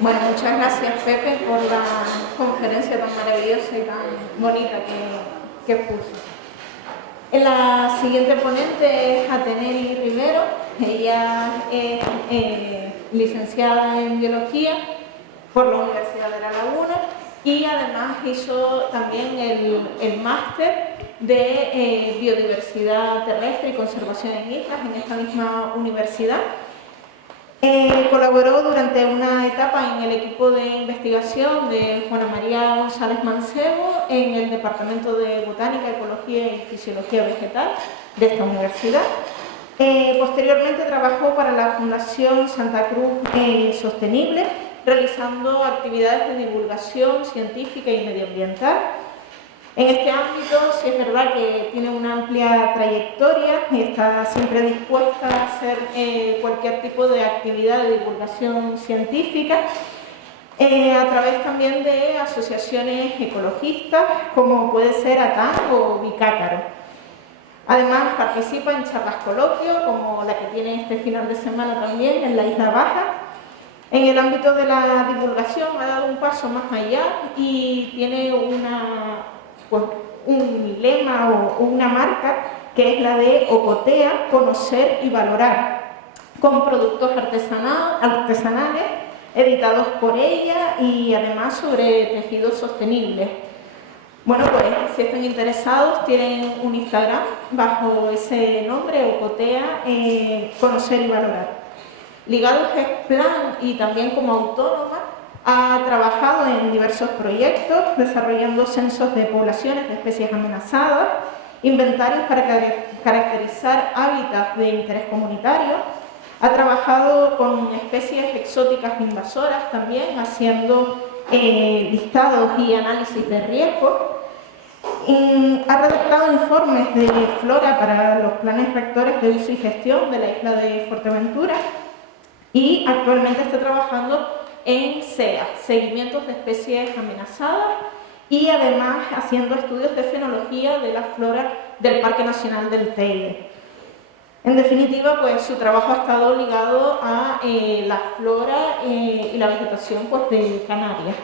Bueno, muchas gracias, Pepe, por la conferencia tan maravillosa y tan bonita que puso. La siguiente ponente es Ateneri Rivero. Ella es licenciada en Biología por la Universidad de La Laguna y además hizo también el máster de Biodiversidad Terrestre y Conservación en Islas en esta misma universidad. Colaboró durante una etapa en el equipo de investigación de Juana María González Mancebo en el Departamento de Botánica, Ecología y Fisiología Vegetal de esta universidad. Posteriormente trabajó para la Fundación Santa Cruz Sostenible, realizando actividades de divulgación científica y medioambiental. En este ámbito, sí es verdad que tiene una amplia trayectoria y está siempre dispuesta a hacer cualquier tipo de actividad de divulgación científica a través también de asociaciones ecologistas como puede ser ATAN o Bicácaro. Además participa en charlas coloquio como la que tiene este final de semana también en la Isla Baja. En el ámbito de la divulgación ha dado un paso más allá y tiene un lema o una marca que es la de Ocotea, conocer y valorar, con productos artesanales editados por ella y además sobre tejidos sostenibles. Bueno, pues si están interesados tienen un Instagram bajo ese nombre, Ocotea, conocer y valorar. Ligado a GESPLAN y también como autónoma, ha trabajado en diversos proyectos, desarrollando censos de poblaciones de especies amenazadas, inventarios para caracterizar hábitats de interés comunitario. Ha trabajado con especies exóticas invasoras también, haciendo listados y análisis de riesgo. Ha redactado informes de flora para los planes rectores de uso y gestión de la isla de Fuerteventura y actualmente está trabajando en SEA, seguimientos de especies amenazadas y además haciendo estudios de fenología de la flora del Parque Nacional del Teide. En definitiva, pues su trabajo ha estado ligado a la flora y la vegetación pues, de Canarias.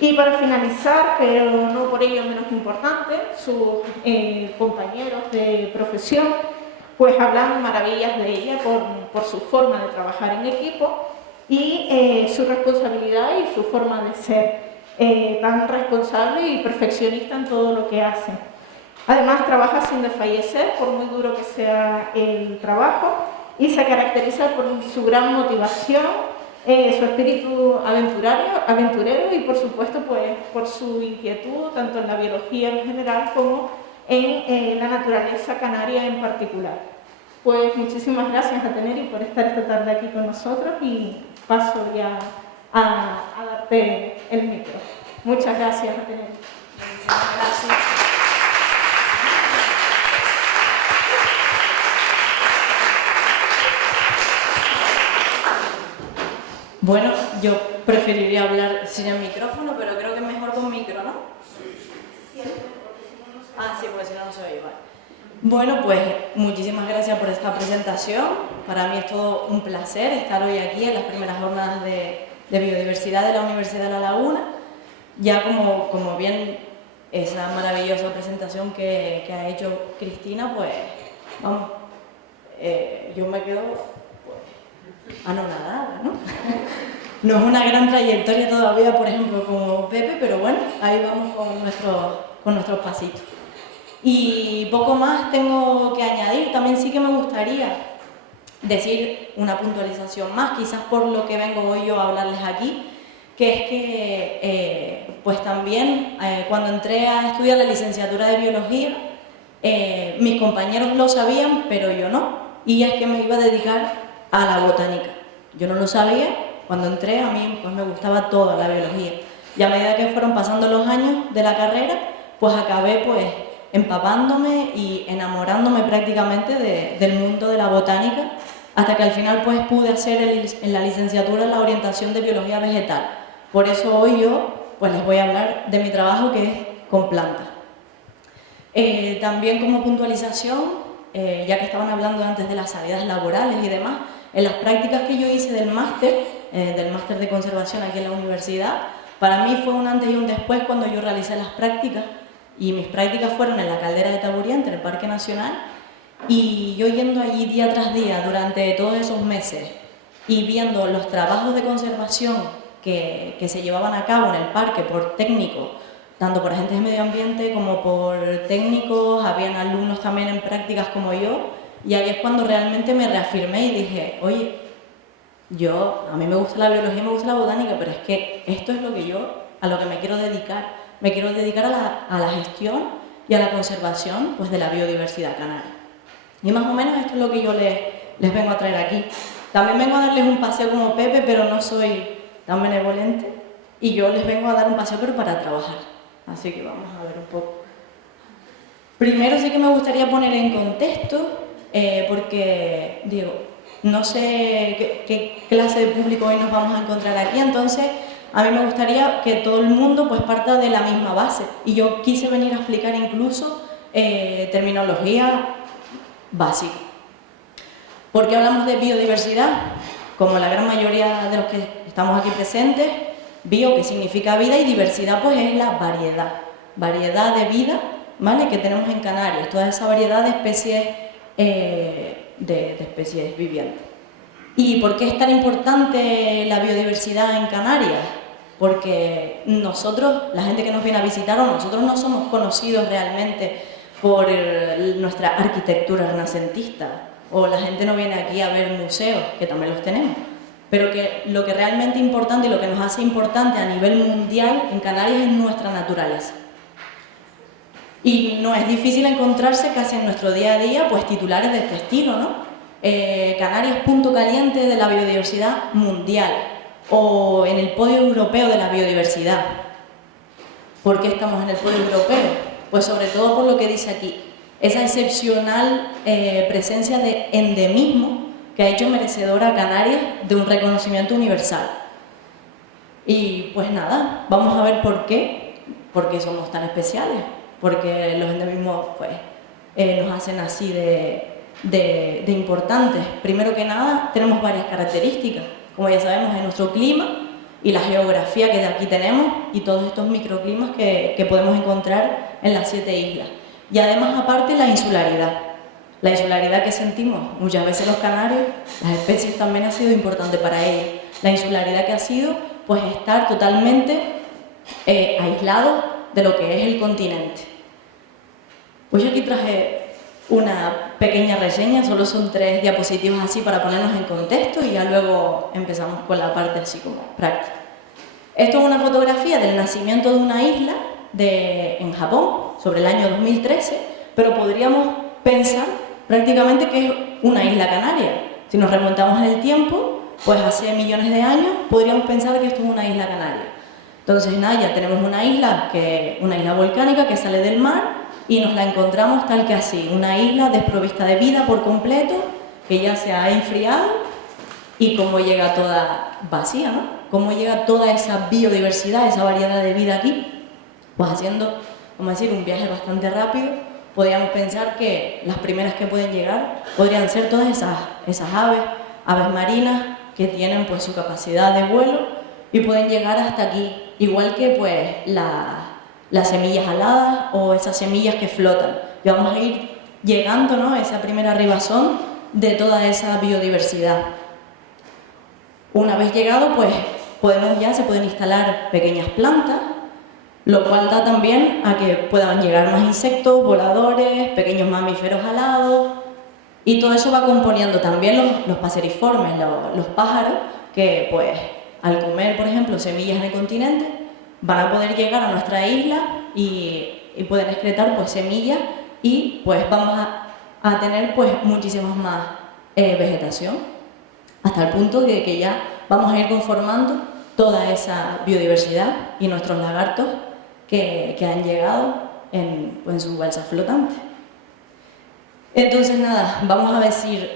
Y para finalizar, pero no por ello menos importante, sus compañeros de profesión pues hablan maravillas de ella por su forma de trabajar en equipo y su responsabilidad y su forma de ser tan responsable y perfeccionista en todo lo que hace. Además trabaja sin desfallecer, por muy duro que sea el trabajo, y se caracteriza por su gran motivación, su espíritu aventurero y por supuesto pues, por su inquietud tanto en la biología en general como en la naturaleza canaria en particular. Pues muchísimas gracias Ateneri por estar esta tarde aquí con nosotros y paso ya a darte el micro. Muchas gracias Ateneri. Muchas gracias. Bueno, yo preferiría hablar sin el micrófono, pero creo que es mejor con micro, ¿no? Ah, sí, porque si no, no se oye igual. Bueno, pues muchísimas gracias por esta presentación. Para mí es todo un placer estar hoy aquí en las primeras jornadas de biodiversidad de la Universidad de La Laguna. Ya como bien esa maravillosa presentación que ha hecho Cristina, pues vamos, yo me quedo pues, anonadada, ¿no? No es una gran trayectoria todavía, por ejemplo, como Pepe, pero bueno, ahí vamos con nuestros pasitos. Y poco más tengo que añadir. También sí que me gustaría decir una puntualización más, quizás por lo que vengo hoy yo a hablarles aquí, que es que pues también cuando entré a estudiar la licenciatura de Biología, mis compañeros lo sabían, pero yo no, y es que me iba a dedicar a la botánica. Yo no lo sabía, cuando entré a mí pues me gustaba toda la biología, y a medida que fueron pasando los años de la carrera, pues acabé pues empapándome y enamorándome prácticamente del mundo de la botánica, hasta que al final pues pude hacer en la licenciatura la orientación de biología vegetal. Por eso hoy yo pues les voy a hablar de mi trabajo que es con plantas. También como puntualización, ya que estaban hablando antes de las salidas laborales y demás, en las prácticas que yo hice del máster del máster de conservación aquí en la universidad, para mí fue un antes y un después cuando yo realicé las prácticas, y mis prácticas fueron en la caldera de Taburiente, en el Parque Nacional, y yo yendo allí día tras día durante todos esos meses y viendo los trabajos de conservación que se llevaban a cabo en el parque por técnicos, tanto por agentes de medio ambiente como por técnicos, habían alumnos también en prácticas como yo, y ahí es cuando realmente me reafirmé y dije, oye, a mí me gusta la biología, me gusta la botánica, pero es que esto es a lo que me quiero dedicar. Me quiero dedicar a la gestión y a la conservación, pues, de la biodiversidad canaria. Y más o menos esto es lo que yo les vengo a traer aquí. También vengo a darles un paseo como Pepe, pero no soy tan benevolente, y yo les vengo a dar un paseo pero para trabajar. Así que vamos a ver un poco. Primero sí que me gustaría poner en contexto, porque digo, no sé qué clase de público hoy nos vamos a encontrar aquí, entonces a mí me gustaría que todo el mundo pues parta de la misma base, y yo quise venir a explicar incluso terminología básica. ¿Por qué hablamos de biodiversidad? Como la gran mayoría de los que estamos aquí presentes, bio, que significa vida, y diversidad pues es la variedad de vida, ¿vale?, que tenemos en Canarias, toda esa variedad de especies, de especies vivientes. ¿Y por qué es tan importante la biodiversidad en Canarias? Porque nosotros, la gente que nos viene a visitar, o nosotros no somos conocidos realmente por nuestra arquitectura renacentista, o la gente no viene aquí a ver museos, que también los tenemos, pero que lo que realmente es importante y lo que nos hace importante a nivel mundial en Canarias es nuestra naturaleza. Y no es difícil encontrarse casi en nuestro día a día pues titulares de este estilo, ¿no? Canarias punto caliente de la biodiversidad mundial, o en el podio europeo de la biodiversidad. ¿Por qué estamos en el podio europeo? Pues sobre todo por lo que dice aquí, esa excepcional presencia de endemismo que ha hecho merecedora a Canarias de un reconocimiento universal. Y pues nada, vamos a ver por qué somos tan especiales, porque los endemismos pues, nos hacen así de importantes. Primero que nada, tenemos varias características, como ya sabemos, en nuestro clima y la geografía que de aquí tenemos, y todos estos microclimas que podemos encontrar en las 7 islas. Y además, aparte, la insularidad que sentimos muchas veces los canarios, las especies también ha sido importante para ellos. La insularidad que ha sido pues estar totalmente aislados de lo que es el continente. Pues yo aquí traje una pequeña reseña, solo son 3 diapositivas así para ponernos en contexto, y ya luego empezamos con la parte así como práctica. Esto es una fotografía del nacimiento de una isla en Japón, sobre el año 2013, pero podríamos pensar prácticamente que es una isla canaria. Si nos remontamos en el tiempo, pues hace millones de años, podríamos pensar que esto es una isla canaria. Entonces, nada, ya tenemos una isla volcánica que sale del mar, y nos la encontramos tal que así, una isla desprovista de vida por completo, que ya se ha enfriado, y cómo llega toda vacía, ¿no? Cómo llega toda esa biodiversidad, esa variedad de vida aquí. Pues haciendo, vamos a decir, un viaje bastante rápido, podríamos pensar que las primeras que pueden llegar podrían ser todas esas aves marinas que tienen pues su capacidad de vuelo y pueden llegar hasta aquí, igual que pues las semillas aladas o esas semillas que flotan. Y vamos a ir llegando, ¿no?, a esa primera ribazón de toda esa biodiversidad. Una vez llegado, pues se pueden instalar pequeñas plantas, lo cual da también a que puedan llegar más insectos, voladores, pequeños mamíferos alados, y todo eso va componiendo también los paseriformes, los pájaros, que pues al comer, por ejemplo, semillas en el continente, van a poder llegar a nuestra isla y pueden excretar pues semillas, y pues vamos a tener pues muchísimas más vegetación, hasta el punto de que ya vamos a ir conformando toda esa biodiversidad y nuestros lagartos que han llegado en su balsa flotante. Entonces nada, vamos a decir,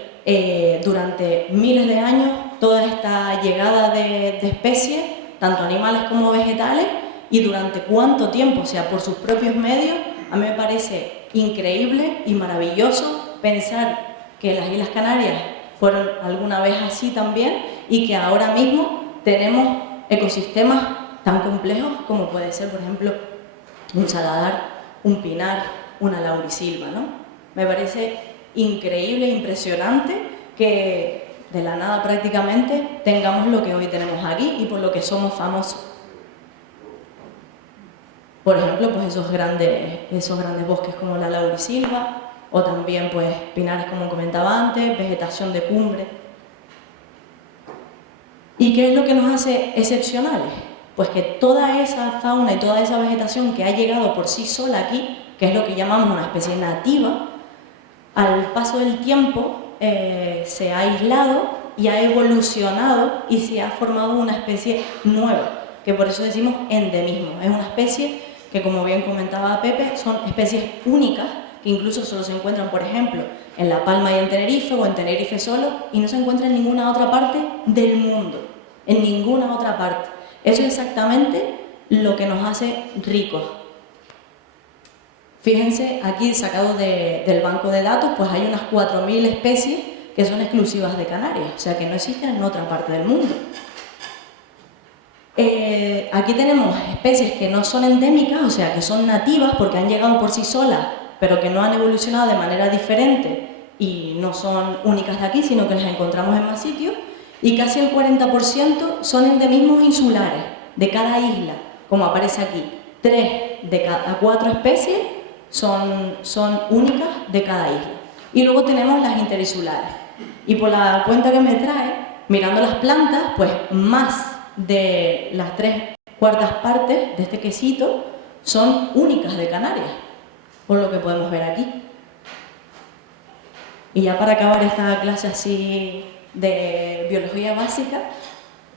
durante miles de años, toda esta llegada de especies, tanto animales como vegetales, y durante cuánto tiempo, o sea, por sus propios medios. A mí me parece increíble y maravilloso pensar que las Islas Canarias fueron alguna vez así también, y que ahora mismo tenemos ecosistemas tan complejos como puede ser, por ejemplo, un saladar, un pinar, una laurisilva, ¿no? Me parece increíble, impresionante que de la nada prácticamente tengamos lo que hoy tenemos aquí y por lo que somos famosos. Por ejemplo, pues esos grandes bosques como la laurisilva, o también pues pinares como comentaba antes, vegetación de cumbre. ¿Y qué es lo que nos hace excepcionales? Pues que toda esa fauna y toda esa vegetación que ha llegado por sí sola aquí, que es lo que llamamos una especie nativa, al paso del tiempo se ha aislado y ha evolucionado y se ha formado una especie nueva, que por eso decimos endemismo. Es una especie que, como bien comentaba Pepe, son especies únicas que incluso solo se encuentran, por ejemplo, en La Palma y en Tenerife, o en Tenerife solo, y no se encuentran en ninguna otra parte del mundo, en ninguna otra parte. Eso es exactamente lo que nos hace ricos. Fíjense, aquí sacado del banco de datos, pues hay unas 4.000 especies que son exclusivas de Canarias, o sea que no existen en otra parte del mundo. Aquí tenemos especies que no son endémicas, o sea que son nativas porque han llegado por sí solas, pero que no han evolucionado de manera diferente y no son únicas de aquí, sino que las encontramos en más sitios, y casi el 40% son endemismos insulares de cada isla, como aparece aquí. 3 de cada 4 especies son únicas de cada isla. Y luego tenemos las interinsulares. Y por la cuenta que me trae, mirando las plantas, pues más de las 3/4 partes de este quesito son únicas de Canarias, por lo que podemos ver aquí. Y ya para acabar esta clase así de biología básica,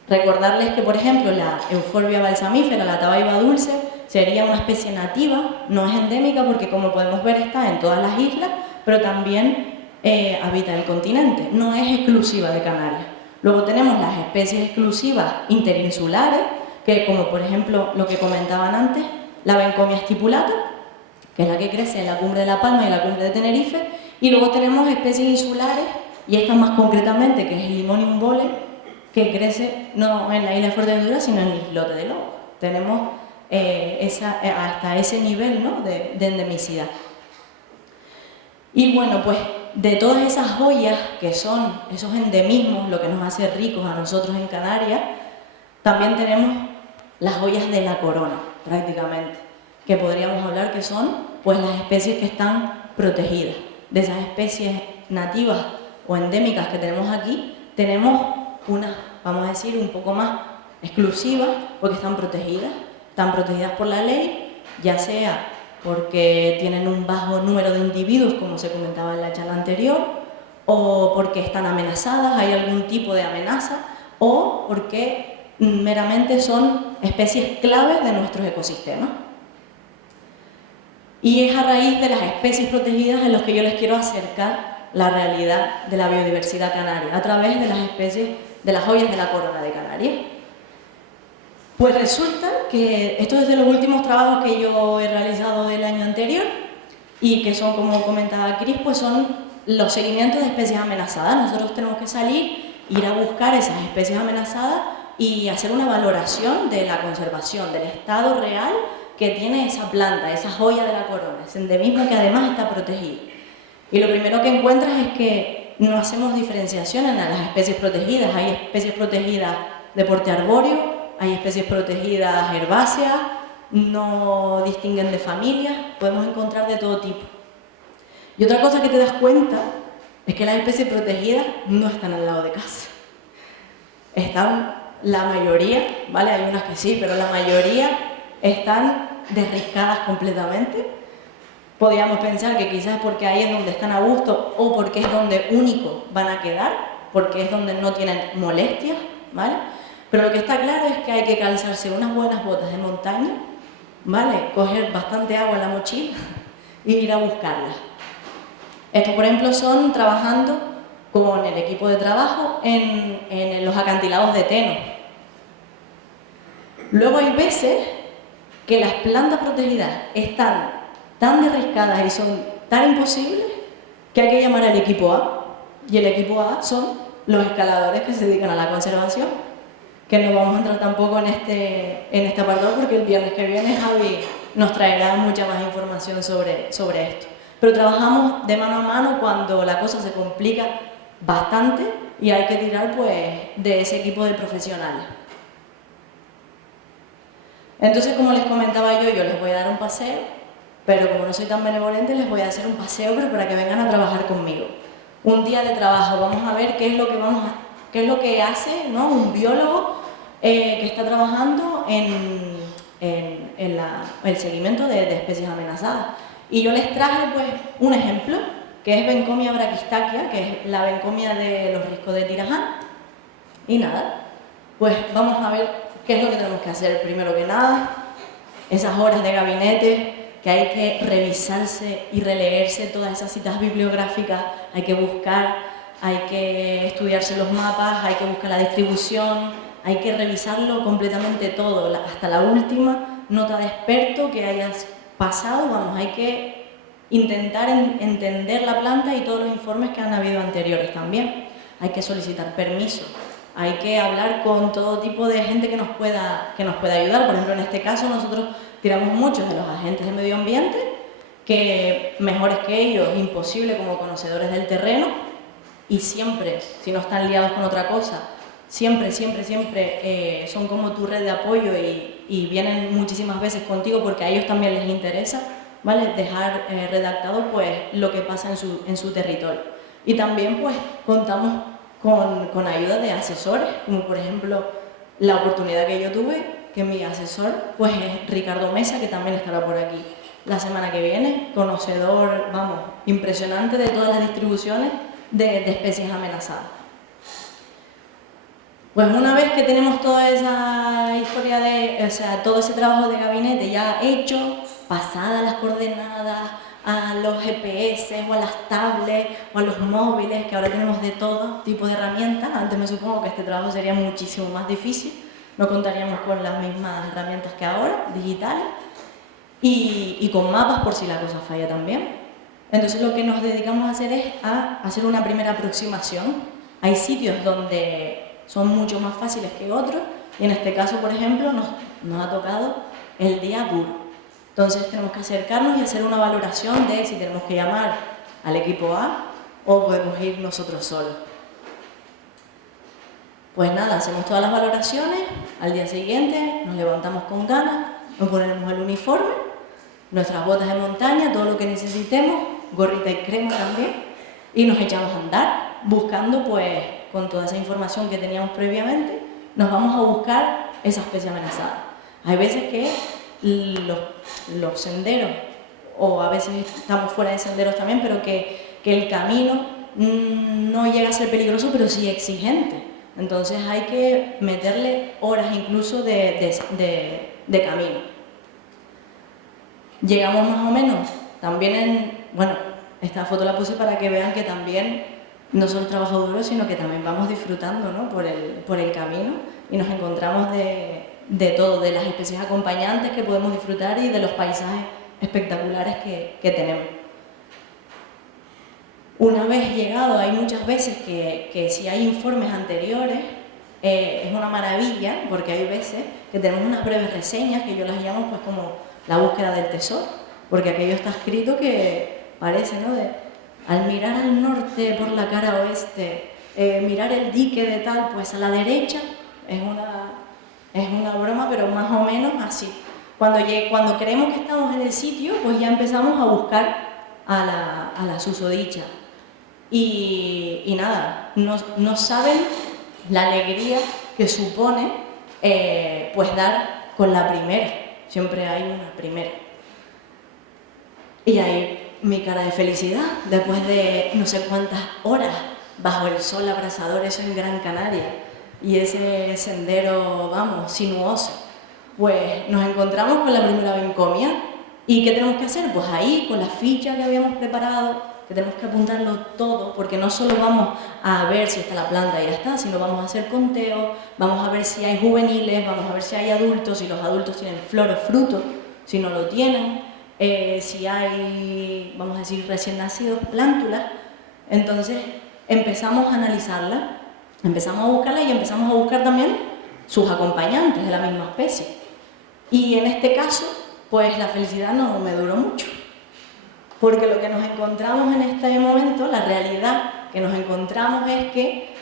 recordarles que, por ejemplo, la Euphorbia balsamífera, la tabaiba dulce, sería una especie nativa, no es endémica porque, como podemos ver, está en todas las islas, pero también habita el continente, no es exclusiva de Canarias. Luego tenemos las especies exclusivas interinsulares, que, como por ejemplo lo que comentaban antes, la Bencomia stipulata, que es la que crece en la cumbre de La Palma y en la cumbre de Tenerife, y luego tenemos especies insulares, y estas más concretamente, que es el Limonium vole, que crece no en la isla de Fuerteventura, sino en el islote de Lobo. Tenemos hasta ese nivel, ¿no?, de endemicidad. Y bueno, pues de todas esas joyas que son esos endemismos, lo que nos hace ricos a nosotros en Canarias, también tenemos las joyas de la corona, prácticamente, que podríamos hablar que son pues las especies que están protegidas. De esas especies nativas o endémicas que tenemos aquí, tenemos unas, vamos a decir, un poco más exclusivas, porque están protegidas por la ley, ya sea porque tienen un bajo número de individuos, como se comentaba en la charla anterior, o porque están amenazadas, hay algún tipo de amenaza, o porque meramente son especies claves de nuestros ecosistemas. Y es a raíz de las especies protegidas en los que yo les quiero acercar la realidad de la biodiversidad canaria, a través de las especies de las joyas de la corona de Canarias. Pues resulta que esto es de los últimos trabajos que yo he realizado del año anterior y que son, como comentaba Cris, pues son los seguimientos de especies amenazadas. Nosotros tenemos que salir, ir a buscar esas especies amenazadas y hacer una valoración de la conservación, del estado real que tiene esa planta, esa joya de la corona, ese endemismo que además está protegido. Y lo primero que encuentras es que no hacemos diferenciación en las especies protegidas. Hay especies protegidas de porte arbóreo, hay especies protegidas herbáceas, no distinguen de familias, podemos encontrar de todo tipo. Y otra cosa que te das cuenta es que las especies protegidas no están al lado de casa. Están, la mayoría, ¿vale? Hay unas que sí, pero la mayoría están desriscadas completamente. Podríamos pensar que quizás es porque ahí es donde están a gusto o porque es donde único van a quedar, porque es donde no tienen molestias, ¿vale? Pero lo que está claro es que hay que calzarse unas buenas botas de montaña, ¿vale? Coger bastante agua en la mochila y ir a buscarlas. Estos, por ejemplo, son trabajando con el equipo de trabajo en los acantilados de Teno. Luego hay veces que las plantas protegidas están tan derriscadas y son tan imposibles que hay que llamar al equipo A. Y el equipo A son los escaladores que se dedican a la conservación. que no vamos a entrar tampoco en este apartado porque el viernes que viene Javi nos traerá mucha más información sobre esto. Pero trabajamos de mano a mano cuando la cosa se complica bastante y hay que tirar pues de ese equipo de profesionales. Entonces, como les comentaba yo les voy a dar un paseo, pero como no soy tan benevolente, les voy a hacer un paseo, pero para que vengan a trabajar conmigo. Un día de trabajo, vamos a ver qué es lo que hace, ¿no?, un biólogo que está trabajando en el seguimiento de especies amenazadas. Y yo les traje pues un ejemplo, que es Benkomia brachystachya, que es la bencomia de los riscos de Tirajana. Y nada, pues vamos a ver qué es lo que tenemos que hacer. Primero que nada, esas horas de gabinete, que hay que revisarse y releerse todas esas citas bibliográficas, hay que buscar, hay que estudiarse los mapas, hay que buscar la distribución, hay que revisarlo completamente todo, hasta la última nota de experto que hayas pasado, vamos, hay que intentar entender la planta y todos los informes que han habido anteriores también. Hay que solicitar permiso, hay que hablar con todo tipo de gente que nos pueda ayudar. Por ejemplo, en este caso nosotros tiramos muchos de los agentes de medio ambiente, que mejores que ellos, imposible como conocedores del terreno, y siempre, si no están liados con otra cosa, siempre son como tu red de apoyo y vienen muchísimas veces contigo porque a ellos también les interesa, ¿vale?, dejar redactado pues lo que pasa en su territorio. Y también pues contamos con ayuda de asesores, como por ejemplo la oportunidad que yo tuve, que mi asesor pues es Ricardo Mesa, que también estará por aquí la semana que viene, conocedor, vamos, impresionante de todas las distribuciones de especies amenazadas. Pues una vez que tenemos toda esa historia todo ese trabajo de gabinete ya hecho, pasadas las coordenadas a los GPS o a las tablets o a los móviles, que ahora tenemos de todo tipo de herramientas. Antes me supongo que este trabajo sería muchísimo más difícil, no contaríamos con las mismas herramientas que ahora, digitales, y con mapas por si la cosa falla también. Entonces lo que nos dedicamos a hacer es a hacer una primera aproximación. Hay sitios donde son mucho más fáciles que otros, y en este caso, por ejemplo, nos ha tocado el día duro. Entonces tenemos que acercarnos y hacer una valoración de si tenemos que llamar al equipo A o podemos ir nosotros solos. Pues nada, hacemos todas las valoraciones, al día siguiente nos levantamos con ganas, nos ponemos el uniforme, nuestras botas de montaña, todo lo que necesitemos, gorrita y crema también, y nos echamos a andar buscando pues con toda esa información que teníamos previamente, nos vamos a buscar esa especie amenazada. Hay veces que los senderos, o a veces estamos fuera de senderos también, pero que el camino no llega a ser peligroso, pero sí exigente. Entonces hay que meterle horas incluso de camino. Llegamos más o menos también bueno, esta foto la puse para que vean que también no solo trabajo duro, sino que también vamos disfrutando, ¿no?, por el camino, y nos encontramos de todo, de las especies acompañantes que podemos disfrutar y de los paisajes espectaculares que tenemos. Una vez llegado, hay muchas veces que si hay informes anteriores, es una maravilla, porque hay veces que tenemos unas breves reseñas, que yo las llamo pues como la búsqueda del tesoro, porque aquello está escrito que parece, ¿no?, al mirar al norte por la cara oeste, mirar el dique de tal, pues a la derecha, es una broma, pero más o menos así. Cuando creemos que estamos en el sitio, pues ya empezamos a buscar a la susodicha. Y nada, no saben la alegría que supone pues dar con la primera. Siempre hay una primera. Y ahí mi cara de felicidad, después de no sé cuántas horas bajo el sol abrasador, eso en Gran Canaria, y ese sendero, vamos, sinuoso, pues nos encontramos con la primera Benkomia. ¿Y qué tenemos que hacer? Pues ahí, con la ficha que habíamos preparado, que tenemos que apuntarlo todo, porque no solo vamos a ver si está la planta y ya está, sino vamos a hacer conteos, vamos a ver si hay juveniles, vamos a ver si hay adultos, si los adultos tienen flor o fruto, si no lo tienen, si hay, vamos a decir, recién nacidos, plántulas. Entonces empezamos a analizarla, empezamos a buscarla y empezamos a buscar también sus acompañantes de la misma especie. Y en este caso, pues la felicidad no me duró mucho, porque lo que nos encontramos en este momento, la realidad que nos encontramos es que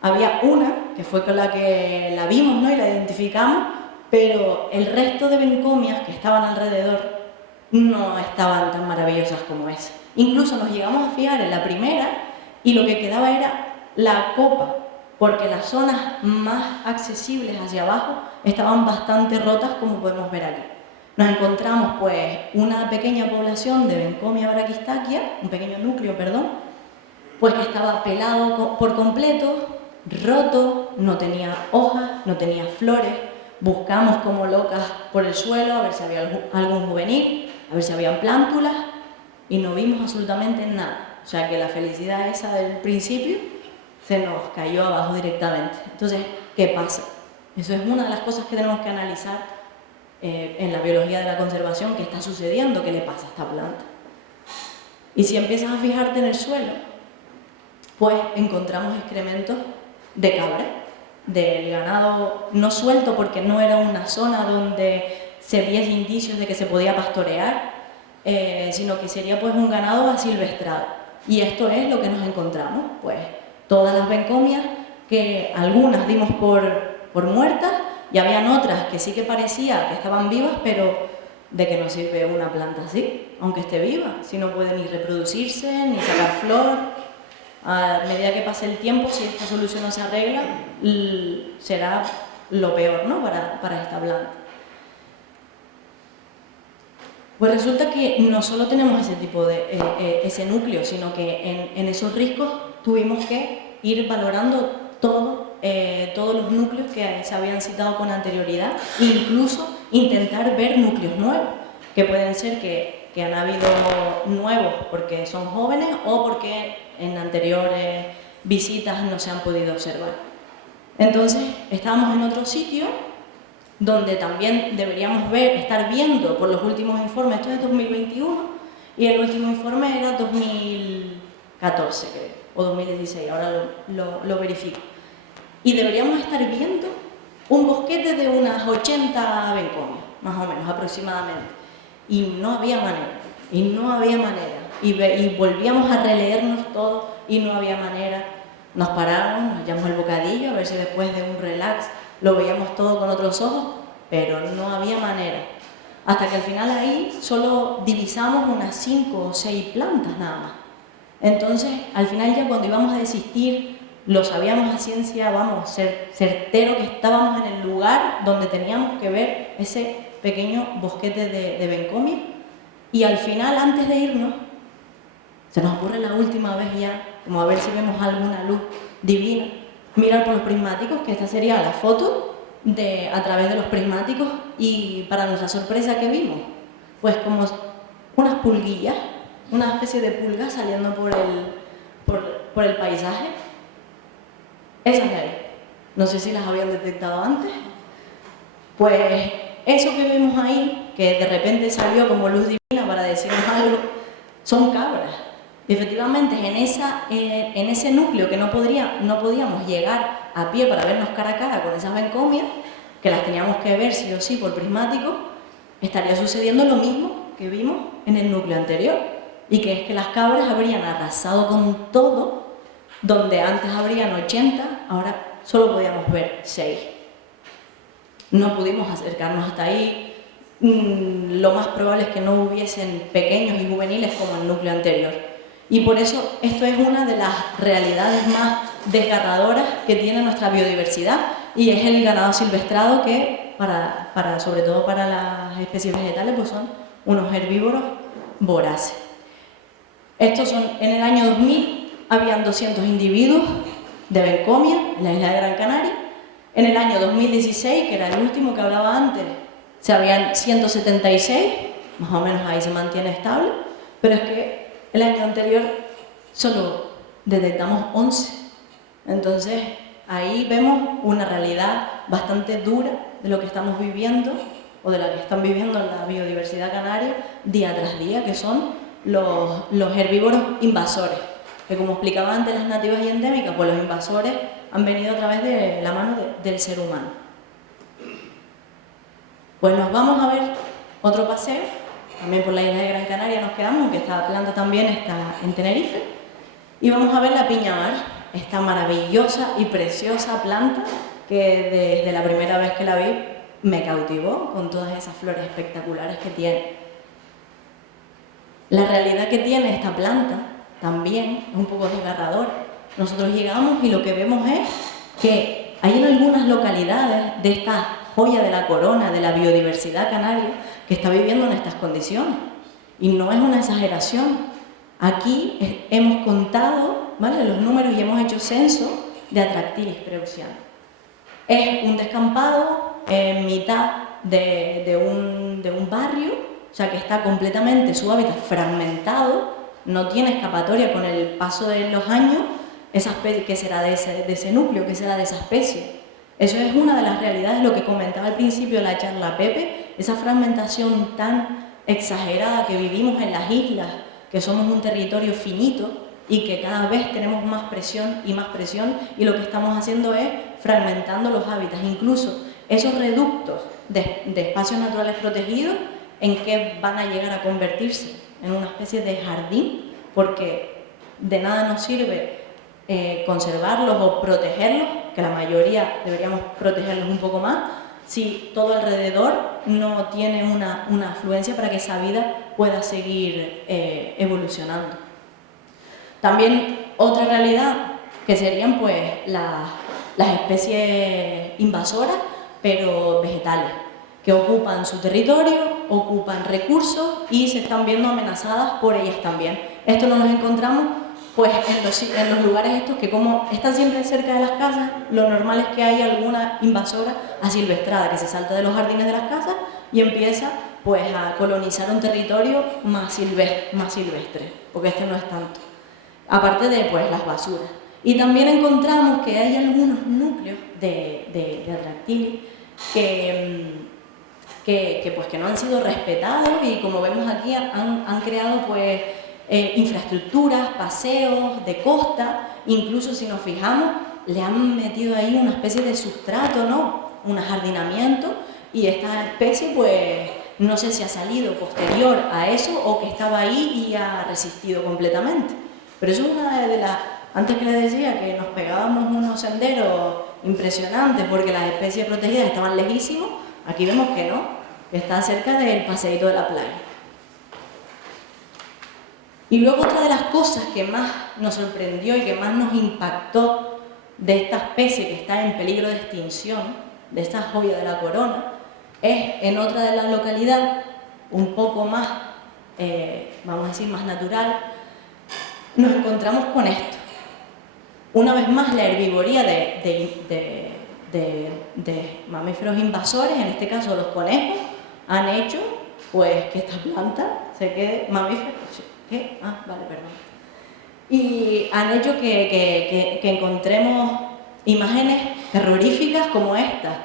había una, que fue con la que la vimos, ¿no?, y la identificamos, pero el resto de bencomias que estaban alrededor no estaban tan maravillosas como esa. Incluso nos llegamos a fijar en la primera y lo que quedaba era la copa, porque las zonas más accesibles hacia abajo estaban bastante rotas, como podemos ver aquí. Nos encontramos pues una pequeña población de Bencomia braquistaquia, un pequeño núcleo, perdón, pues que estaba pelado por completo, roto, no tenía hojas, no tenía flores. Buscamos como locas por el suelo a ver si había algún juvenil, a ver si habían plántulas, y no vimos absolutamente nada. O sea que la felicidad esa del principio se nos cayó abajo directamente. Entonces, ¿qué pasa? Eso es una de las cosas que tenemos que analizar en la biología de la conservación. ¿Qué está sucediendo? ¿Qué le pasa a esta planta? Y si empiezas a fijarte en el suelo, pues encontramos excrementos de cabra, del ganado no suelto, porque no era una zona donde se viese indicios de que se podía pastorear, sino que sería pues un ganado asilvestrado. Y esto es lo que nos encontramos, pues todas las bencomias, que algunas dimos por muertas, y habían otras que sí que parecía que estaban vivas, pero ¿de qué nos sirve una planta así, aunque esté viva? Si no puede ni reproducirse, ni sacar flor. A medida que pase el tiempo, si esta solución no se arregla, será lo peor, ¿no?, para esta planta. Pues resulta que no solo tenemos ese tipo de ese núcleo, sino que en esos riscos tuvimos que ir valorando todos los núcleos que se habían citado con anterioridad, e incluso intentar ver núcleos nuevos, que pueden ser que han habido nuevos porque son jóvenes o porque en anteriores visitas no se han podido observar. Entonces, estábamos en otro sitio donde también deberíamos estar viendo por los últimos informes. Esto es 2021 y el último informe era 2014, creo, o 2016, ahora lo verifico. Y deberíamos estar viendo un bosquete de unas 80 bencomias, más o menos, aproximadamente. Y no había manera, y volvíamos a releernos todo y no había manera. Nos parábamos, nos echamos el bocadillo a ver si después de un relax lo veíamos todo con otros ojos, pero no había manera. Hasta que al final ahí solo divisamos unas 5 o 6 plantas nada más. Entonces, al final ya cuando íbamos a desistir, lo sabíamos a ciencia, vamos, certero que estábamos en el lugar donde teníamos que ver ese pequeño bosquete de bencomia, y al final, antes de irnos, se nos ocurre la última vez ya, como a ver si vemos alguna luz divina, mirar por los prismáticos, que esta sería la foto a través de los prismáticos, y para nuestra sorpresa, ¿qué vimos? Pues como unas pulguillas, una especie de pulgas saliendo por el paisaje. Esas de ahí. No sé si las habían detectado antes. Pues eso que vemos ahí, que de repente salió como luz divina para decirnos algo, son cabras. Y efectivamente, en ese núcleo que no podíamos llegar a pie para vernos cara a cara con esas bencomias, que las teníamos que ver sí o sí por prismático, estaría sucediendo lo mismo que vimos en el núcleo anterior, y que es que las cabras habrían arrasado con todo, donde antes habrían 80, ahora solo podíamos ver 6. No pudimos acercarnos hasta ahí. Lo más probable es que no hubiesen pequeños y juveniles como el núcleo anterior. Y por eso esto es una de las realidades más desgarradoras que tiene nuestra biodiversidad, y es el ganado silvestrado, que sobre todo para las especies vegetales, pues son unos herbívoros voraces. Estos son, en el año 2000 habían 200 individuos de bencomia en la isla de Gran Canaria. En el año 2016, que era el último que hablaba antes, se habían 176, más o menos ahí se mantiene estable, pero es que el año anterior solo detectamos 11. Entonces, ahí vemos una realidad bastante dura de lo que estamos viviendo, o de la que están viviendo la biodiversidad canaria día tras día, que son los herbívoros invasores, que, como explicaba antes, las nativas y endémicas, pues los invasores han venido a través de la mano del ser humano. Pues nos vamos a ver otro paseo, también por la isla de Gran Canaria nos quedamos, aunque esta planta también está en Tenerife, y vamos a ver la piña mar, esta maravillosa y preciosa planta que desde la primera vez que la vi me cautivó con todas esas flores espectaculares que tiene. La realidad que tiene esta planta también es un poco desgarradora. Nosotros llegamos y lo que vemos es que hay en algunas localidades de esta joya de la corona, de la biodiversidad canaria, que está viviendo en estas condiciones. Y no es una exageración. Aquí hemos contado, ¿vale?, los números y hemos hecho censo de Atractilis preussiana. Es un descampado en mitad de un barrio, o sea que está completamente su hábitat fragmentado, no tiene escapatoria con el paso de los años. ¿Qué será de ese núcleo? ¿Qué será de esa especie? Eso es una de las realidades, lo que comentaba al principio de la charla Pepe, esa fragmentación tan exagerada que vivimos en las islas, que somos un territorio finito y que cada vez tenemos más presión, y lo que estamos haciendo es fragmentando los hábitats, incluso esos reductos de espacios naturales protegidos, en qué van a llegar a convertirse, en una especie de jardín, porque de nada nos sirve conservarlos o protegerlos, que la mayoría deberíamos protegerlos un poco más, si todo alrededor no tiene una afluencia para que esa vida pueda seguir evolucionando. También otra realidad que serían pues las especies invasoras, pero vegetales, que ocupan su territorio, ocupan recursos y se están viendo amenazadas por ellas también. Esto no nos encontramos pues en los lugares estos que, como están siempre cerca de las casas, lo normal es que haya alguna invasora asilvestrada que se salta de los jardines de las casas y empieza pues a colonizar un territorio más silvestre, porque este no es tanto. Aparte de pues las basuras. Y también encontramos que hay algunos núcleos de Atractilis que no han sido respetados y, como vemos aquí, han creado pues infraestructuras, paseos de costa, incluso si nos fijamos le han metido ahí una especie de sustrato, ¿no?, un ajardinamiento, y esta especie pues no sé si ha salido posterior a eso o que estaba ahí y ha resistido completamente. Pero eso es una de las... Antes que les decía que nos pegábamos unos senderos impresionantes porque las especies protegidas estaban lejísimos, aquí vemos que no, que está cerca del paseíto de la playa. Y luego otra de las cosas que más nos sorprendió y que más nos impactó de esta especie que está en peligro de extinción, de esta joya de la corona, es en otra de la localidad, un poco más, vamos a decir, más natural, nos encontramos con esto. Una vez más, la herbivoría de mamíferos invasores, en este caso los conejos, han hecho pues que esta planta se quede... ¿Mamíferos? ¿Qué? Ah, vale, perdón. Y han hecho que encontremos imágenes terroríficas como estas.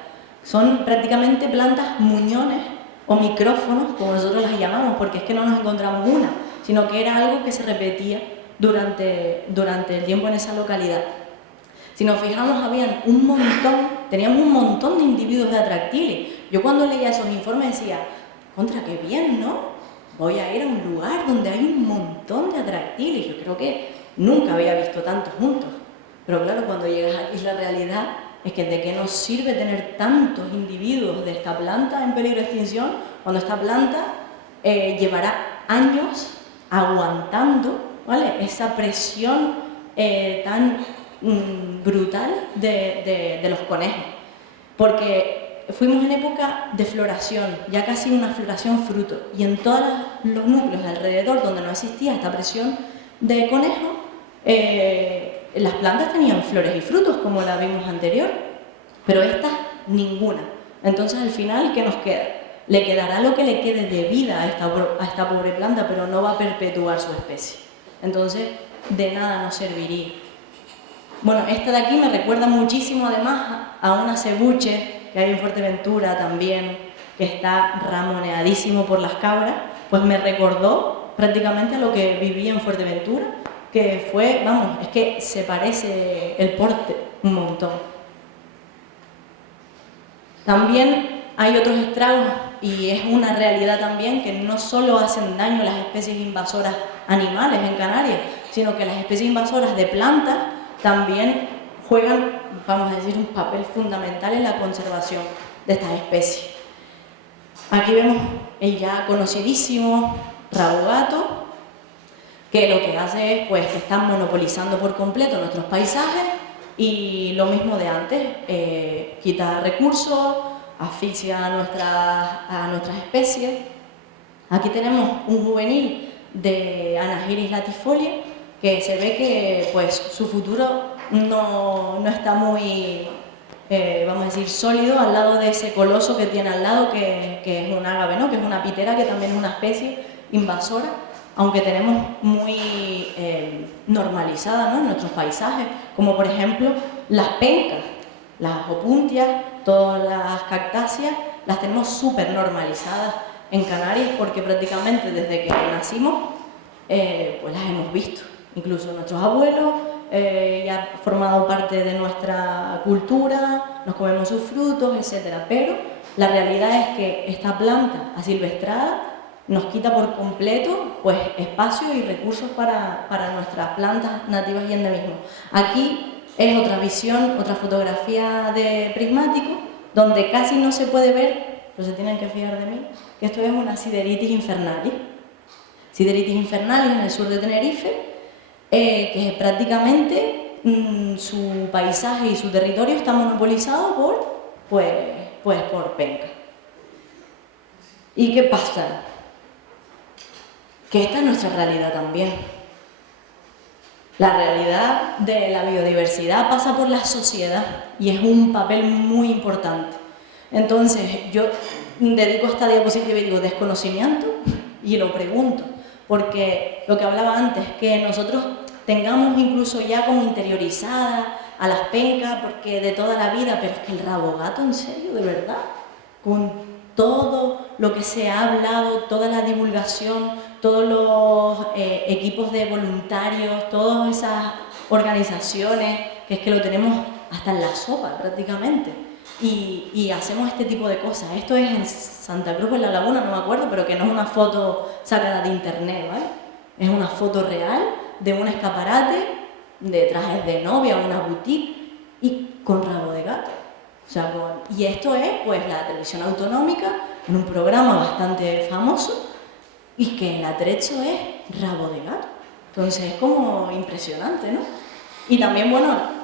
Son prácticamente plantas muñones o micrófonos, como nosotros las llamamos, porque es que no nos encontramos una, sino que era algo que se repetía durante el tiempo en esa localidad. Si nos fijamos, teníamos un montón de individuos de Atractilis. Yo cuando leía esos informes decía, contra, qué bien, ¿no? Voy a ir a un lugar donde hay un montón de Atractilis. Yo creo que nunca había visto tantos juntos. Pero claro, cuando llegas aquí la realidad es que de qué nos sirve tener tantos individuos de esta planta en peligro de extinción cuando esta planta llevará años aguantando, ¿vale?, esa presión tan brutal de los conejos. Porque fuimos en época de floración, ya casi una floración fruto, y en todos los núcleos alrededor donde no existía esta presión de conejo, las plantas tenían flores y frutos, como la vimos anterior, pero estas ninguna. Entonces, al final, ¿qué nos queda? Le quedará lo que le quede de vida a esta pobre planta, pero no va a perpetuar su especie. Entonces, de nada nos serviría. Bueno, esta de aquí me recuerda muchísimo, además, a una cebuche que hay en Fuerteventura también, que está ramoneadísimo por las cabras, pues me recordó prácticamente a lo que vivía en Fuerteventura, que fue, vamos, es que se parece el porte un montón. También hay otros estragos y es una realidad también que no solo hacen daño las especies invasoras animales en Canarias, sino que las especies invasoras de plantas también juegan, vamos a decir, un papel fundamental en la conservación de estas especies. Aquí vemos el ya conocidísimo rabo gato, que lo que hace es pues, que están monopolizando por completo nuestros paisajes y lo mismo de antes, quita recursos, asfixia a nuestras especies. Aquí tenemos un juvenil de Anagyris latifolia que se ve que pues, su futuro no está muy, vamos a decir, sólido al lado de ese coloso que tiene al lado, que es un ágave, ¿no? Que es una pitera, que también es una especie invasora, aunque tenemos muy normalizada, ¿no? En nuestros paisajes, como por ejemplo las pencas, las opuntias, todas las cactáceas, las tenemos súper normalizadas en Canarias porque prácticamente desde que nacimos pues las hemos visto. Incluso nuestros abuelos ya han formado parte de nuestra cultura, nos comemos sus frutos, etc. Pero la realidad es que esta planta asilvestrada nos quita por completo pues, espacio y recursos para nuestras plantas nativas y endemismos. Aquí es otra visión, otra fotografía de prismático, donde casi no se puede ver, pero se tienen que fijar de mí, que esto es una Sideritis infernalis. Sideritis infernalis en el sur de Tenerife, que prácticamente su paisaje y su territorio está monopolizado por penca. ¿Y qué pasa? Que esta es nuestra realidad también. La realidad de la biodiversidad pasa por la sociedad y es un papel muy importante. Entonces, yo dedico esta diapositiva y digo desconocimiento y lo pregunto, porque lo que hablaba antes, que nosotros tengamos incluso ya como interiorizada a las pencas, porque de toda la vida, pero es que el rabo gato, en serio, de verdad, con todo lo que se ha hablado, toda la divulgación, todos los equipos de voluntarios, todas esas organizaciones, que es que lo tenemos hasta en la sopa prácticamente, y hacemos este tipo de cosas. Esto es en Santa Cruz, en La Laguna, no me acuerdo, pero que no es una foto sacada de internet, ¿vale? Es una foto real de un escaparate de trajes de novia, una boutique, y con rabo de gato. O sea, y esto es pues la televisión autonómica, en un programa bastante famoso, y que el atrecho es rabo de gato. Entonces es como impresionante, ¿no? Y también, bueno,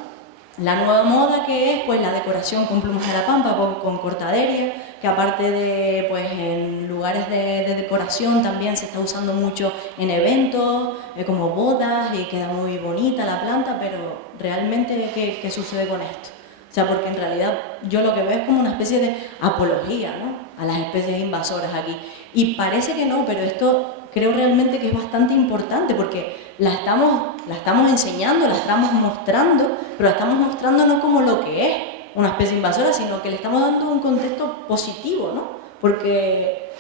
la nueva moda que es pues la decoración con plumas de la pampa, con cortaderia, que aparte de pues en lugares de decoración también se está usando mucho en eventos, como bodas, y queda muy bonita la planta, pero realmente ¿qué sucede con esto? O sea, porque en realidad yo lo que veo es como una especie de apología, ¿no?, a las especies invasoras aquí. Y parece que no, pero esto creo realmente que es bastante importante porque la estamos enseñando, la estamos mostrando, pero la estamos mostrando no como lo que es una especie invasora, sino que le estamos dando un contexto positivo, ¿no? Porque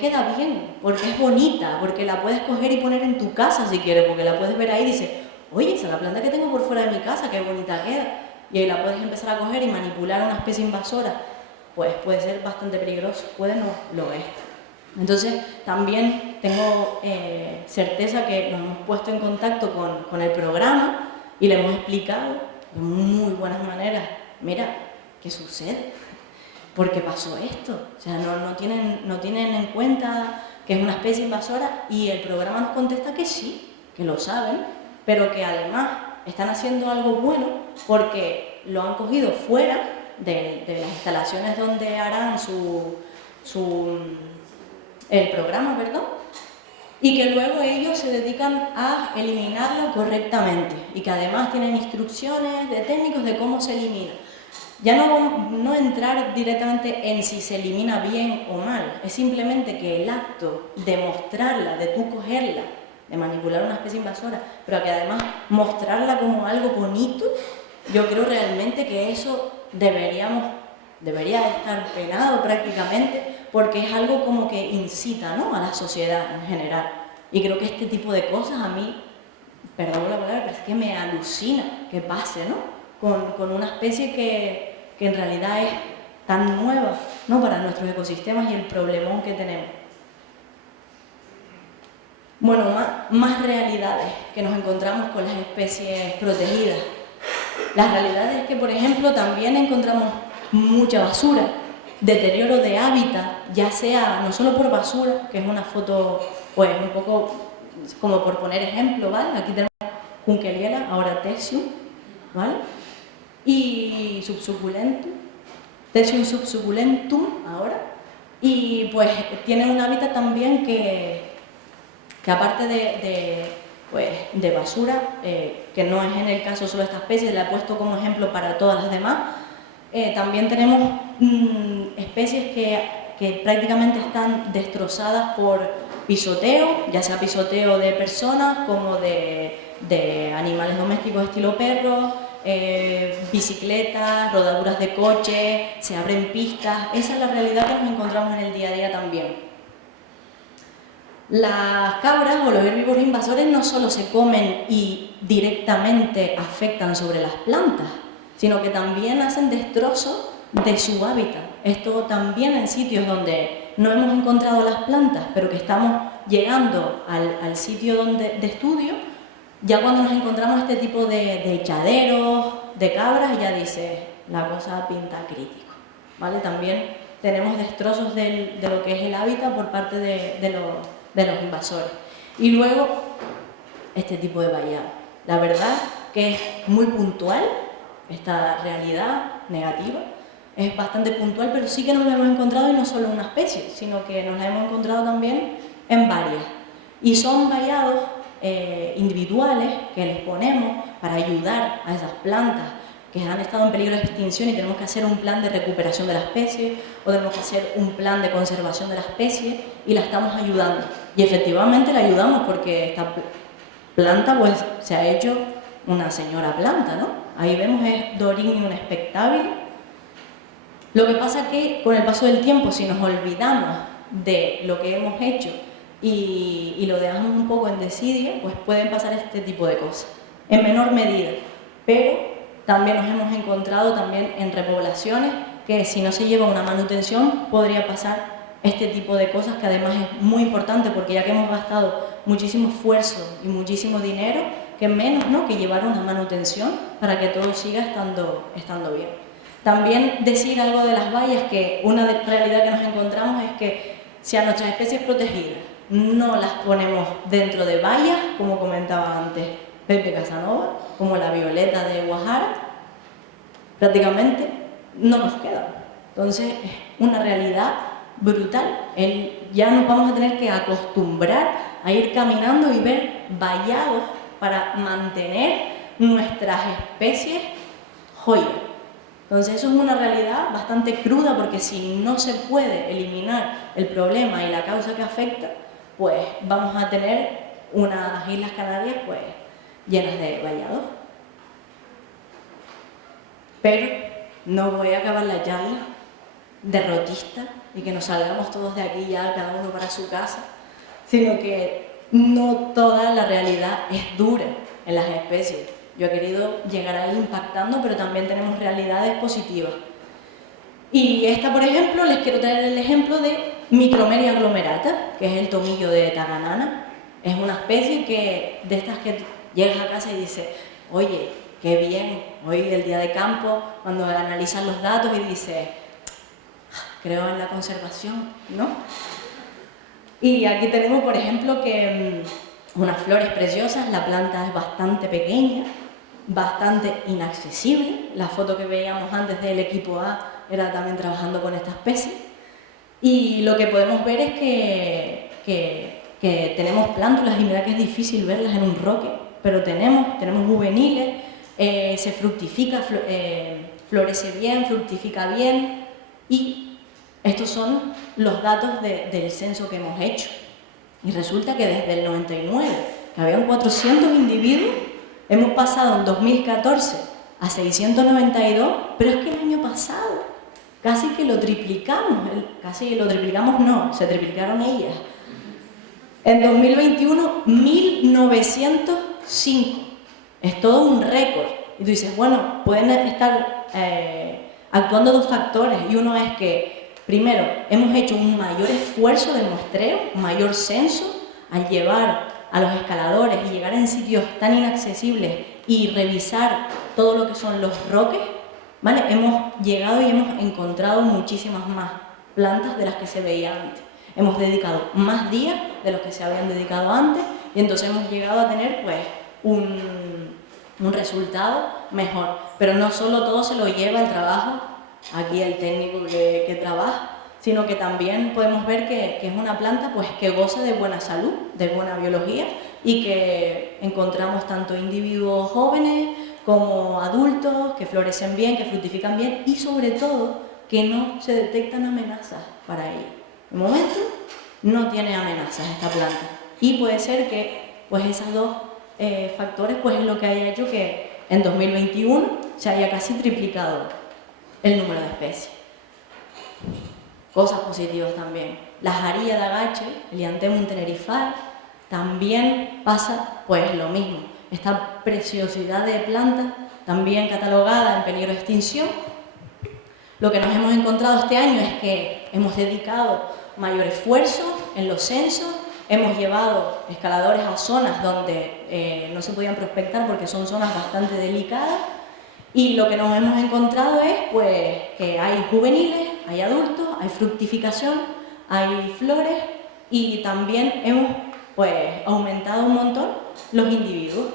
queda bien, porque es bonita, porque la puedes coger y poner en tu casa si quieres, porque la puedes ver ahí y dices, oye, esa es la planta que tengo por fuera de mi casa, qué bonita queda. Y ahí la puedes empezar a coger y manipular a una especie invasora, pues puede ser bastante peligroso, puede no, lo es. Entonces también tengo certeza que nos hemos puesto en contacto con el programa y le hemos explicado de muy buenas maneras, mira, ¿qué sucede? ¿Por qué pasó esto? O sea, no tienen en cuenta que es una especie invasora, y el programa nos contesta que sí, que lo saben, pero que además están haciendo algo bueno porque lo han cogido fuera de las instalaciones donde harán el programa, ¿verdad? Y que luego ellos se dedican a eliminarlo correctamente y que además tienen instrucciones de técnicos de cómo se elimina. Ya no entrar directamente en si se elimina bien o mal, es simplemente que el acto de mostrarla, de tú cogerla, de manipular una especie invasora, pero que además mostrarla como algo bonito, yo creo realmente que eso debería estar penado prácticamente, porque es algo como que incita, ¿no?, a la sociedad en general. Y creo que este tipo de cosas a mí, perdón la palabra, pero es que me alucina que pase, ¿no?, con una especie que en realidad es tan nueva ¿no?, para nuestros ecosistemas y el problemón que tenemos. Bueno, más realidades que nos encontramos con las especies protegidas. La realidad es que, por ejemplo, también encontramos mucha basura, deterioro de hábitat, ya sea no solo por basura, que es una foto pues un poco como por poner ejemplo, ¿vale? Aquí tenemos Junkeriella, ahora Thexium, ¿vale? Y Subsuculentum, Thexium subsuculentum ahora, y pues tiene un hábitat también que aparte de basura, que no es en el caso solo de esta especie, la he puesto como ejemplo para todas las demás, también tenemos especies que prácticamente están destrozadas por pisoteo, ya sea pisoteo de personas como de animales domésticos estilo perros, bicicletas, rodaduras de coche, se abren pistas. Esa es la realidad que nos encontramos en el día a día también. Las cabras o los herbívoros invasores no solo se comen y directamente afectan sobre las plantas, sino que también hacen destrozos de su hábitat. Esto también en sitios donde no hemos encontrado las plantas, pero que estamos llegando al sitio de estudio, ya cuando nos encontramos este tipo de echaderos, de cabras, ya dice, la cosa pinta crítico, ¿vale? También tenemos destrozos de lo que es el hábitat por parte de los invasores. Y luego, este tipo de vallado. La verdad que es muy puntual, esta realidad negativa, es bastante puntual, pero sí que nos la hemos encontrado y no solo en una especie, sino que nos la hemos encontrado también en varias. Y son vallados individuales que les ponemos para ayudar a esas plantas que han estado en peligro de extinción y tenemos que hacer un plan de recuperación de la especie o tenemos que hacer un plan de conservación de la especie y la estamos ayudando. Y efectivamente la ayudamos porque esta planta pues se ha hecho una señora planta, ¿no? Ahí vemos es Dorinium spectabile. Lo que pasa es que con el paso del tiempo, si nos olvidamos de lo que hemos hecho y lo dejamos un poco en desidia, pues pueden pasar este tipo de cosas, en menor medida, pero también nos hemos encontrado también en repoblaciones que si no se lleva una manutención podría pasar este tipo de cosas, que además es muy importante porque ya que hemos gastado muchísimo esfuerzo y muchísimo dinero, que menos, ¿no?, que llevar una manutención para que todo siga estando bien. También decir algo de las vallas, que una realidad que nos encontramos es que si a nuestras especies protegidas no las ponemos dentro de vallas, como comentaba antes Pepe Casanova, como la violeta de Guajara, prácticamente no nos quedan. Entonces es una realidad brutal. Ya nos vamos a tener que acostumbrar a ir caminando y ver vallados para mantener nuestras especies joyas. Entonces eso es una realidad bastante cruda porque si no se puede eliminar el problema y la causa que afecta, pues vamos a tener unas Islas Canarias pues llenas de vallados. Pero no voy a acabar la charla derrotista y que nos salgamos todos de aquí ya cada uno para su casa, sino que no toda la realidad es dura en las especies. Yo he querido llegar ahí impactando, pero también tenemos realidades positivas. Y esta, por ejemplo, les quiero traer el ejemplo de Micromeria aglomerata, que es el tomillo de Taranana. Es una especie de estas que llegas a casa y dices, oye, qué bien, hoy el día de campo, cuando analizas los datos y dices, creo en la conservación, ¿no? Y aquí tenemos, por ejemplo, que unas flores preciosas, la planta es bastante pequeña, bastante inaccesible. La foto que veíamos antes del equipo A era también trabajando con esta especie. Y lo que podemos ver es que tenemos plántulas y mira que es difícil verlas en un roque, pero tenemos juveniles, se fructifica, florece bien, fructifica bien y estos son los datos del censo que hemos hecho. Y resulta que desde el 99, que habían 400 individuos, hemos pasado en 2014 a 692, pero es que el año pasado casi que lo triplicamos, no, se triplicaron ellas. En 2021, 1905, es todo un récord. Y tú dices, bueno, pueden estar actuando dos factores, y uno es que primero, hemos hecho un mayor esfuerzo de muestreo, un mayor censo, al llevar a los escaladores y llegar en sitios tan inaccesibles y revisar todo lo que son los roques, ¿vale? Hemos llegado y hemos encontrado muchísimas más plantas de las que se veía antes. Hemos dedicado más días de los que se habían dedicado antes y entonces hemos llegado a tener pues un resultado mejor. Pero no solo todo se lo lleva el trabajo, aquí el técnico que trabaja, sino que también podemos ver que es una planta pues, que goza de buena salud, de buena biología y que encontramos tanto individuos jóvenes como adultos que florecen bien, que fructifican bien y sobre todo que no se detectan amenazas para ella. De momento no tiene amenazas esta planta y puede ser que pues, esos dos factores pues, es lo que haya hecho que en 2021 se haya casi triplicado el número de especies. Cosas positivas también. La jarilla de agache, el Lilianthemum tenerifae, también pasa pues lo mismo. Esta preciosidad de planta, también catalogada en peligro de extinción. Lo que nos hemos encontrado este año es que hemos dedicado mayor esfuerzo en los censos, hemos llevado escaladores a zonas donde no se podían prospectar porque son zonas bastante delicadas y lo que nos hemos encontrado es pues, que hay juveniles, hay adultos, hay fructificación, hay flores y también hemos pues, aumentado un montón los individuos.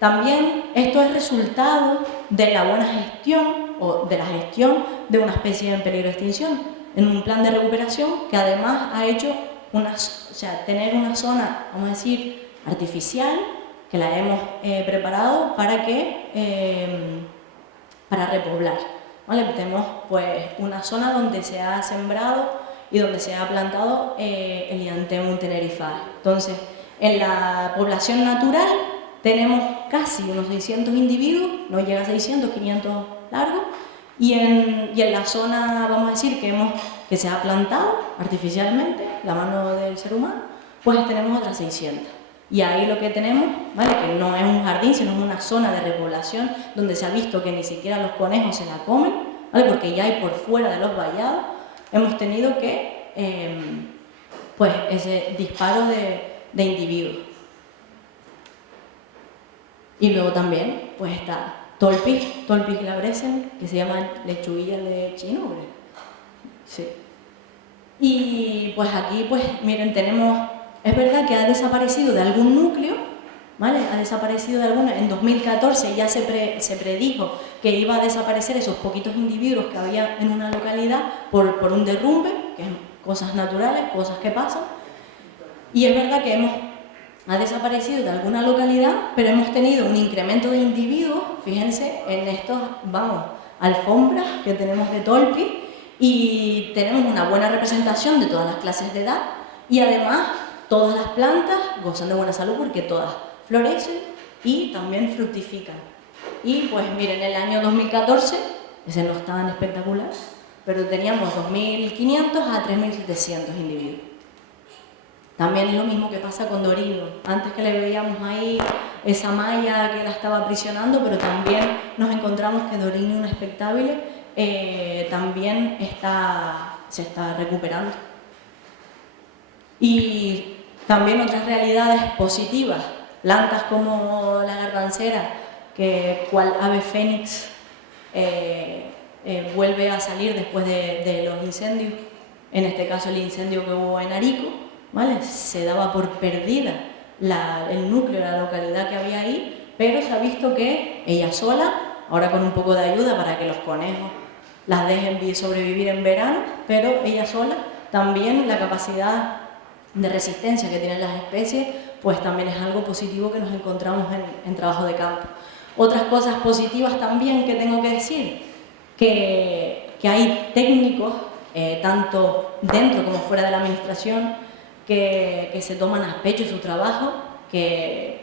También esto es resultado de la buena gestión o de la gestión de una especie en peligro de extinción en un plan de recuperación que además ha hecho tener una zona, vamos a decir, artificial que la hemos preparado para repoblar. ¿Vale? Tenemos pues, una zona donde se ha sembrado y donde se ha plantado el Lilianthemum tenerifae. Entonces, en la población natural tenemos casi unos 600 individuos, no llega a 600, 500 largos, y en la zona, vamos a decir, que se ha plantado artificialmente, la mano del ser humano, pues tenemos otras 600. Y ahí lo que tenemos, ¿vale? Que no es un jardín, sino es una zona de repoblación donde se ha visto que ni siquiera los conejos se la comen, ¿vale? Porque ya hay por fuera de los vallados, hemos tenido que, pues, ese disparo de individuos. Y luego también, pues está Tolpis glabresen, que se llama lechuguilla de chinobre. Sí. Y pues aquí, pues, miren, tenemos... Es verdad que ha desaparecido de algún núcleo, ¿vale? Ha desaparecido de alguna. En 2014 ya se predijo que iba a desaparecer esos poquitos individuos que había en una localidad por un derrumbe, que es cosas naturales, cosas que pasan. Y es verdad que ha desaparecido de alguna localidad, pero hemos tenido un incremento de individuos, fíjense, en estos, alfombras que tenemos de Tolpis y tenemos una buena representación de todas las clases de edad y además todas las plantas gozan de buena salud porque todas florecen y también fructifican. Y pues miren, el año 2014, ese no es tan espectacular, pero teníamos 2.500 a 3.700 individuos. También es lo mismo que pasa con Dorino. Antes que le veíamos ahí esa malla que la estaba aprisionando, pero también nos encontramos que Dorino inexpectabile también se está recuperando. Y también otras realidades positivas, plantas como la garbancera, que cual ave fénix vuelve a salir después de los incendios, en este caso el incendio que hubo en Arico, ¿vale? Se daba por perdida el núcleo, la localidad que había ahí, pero se ha visto que ella sola, ahora con un poco de ayuda para que los conejos las dejen sobrevivir en verano, pero ella sola también la capacidad de resistencia que tienen las especies, pues también es algo positivo que nos encontramos en trabajo de campo. Otras cosas positivas también que tengo que decir, que hay técnicos, tanto dentro como fuera de la administración, que se toman a pecho su trabajo, que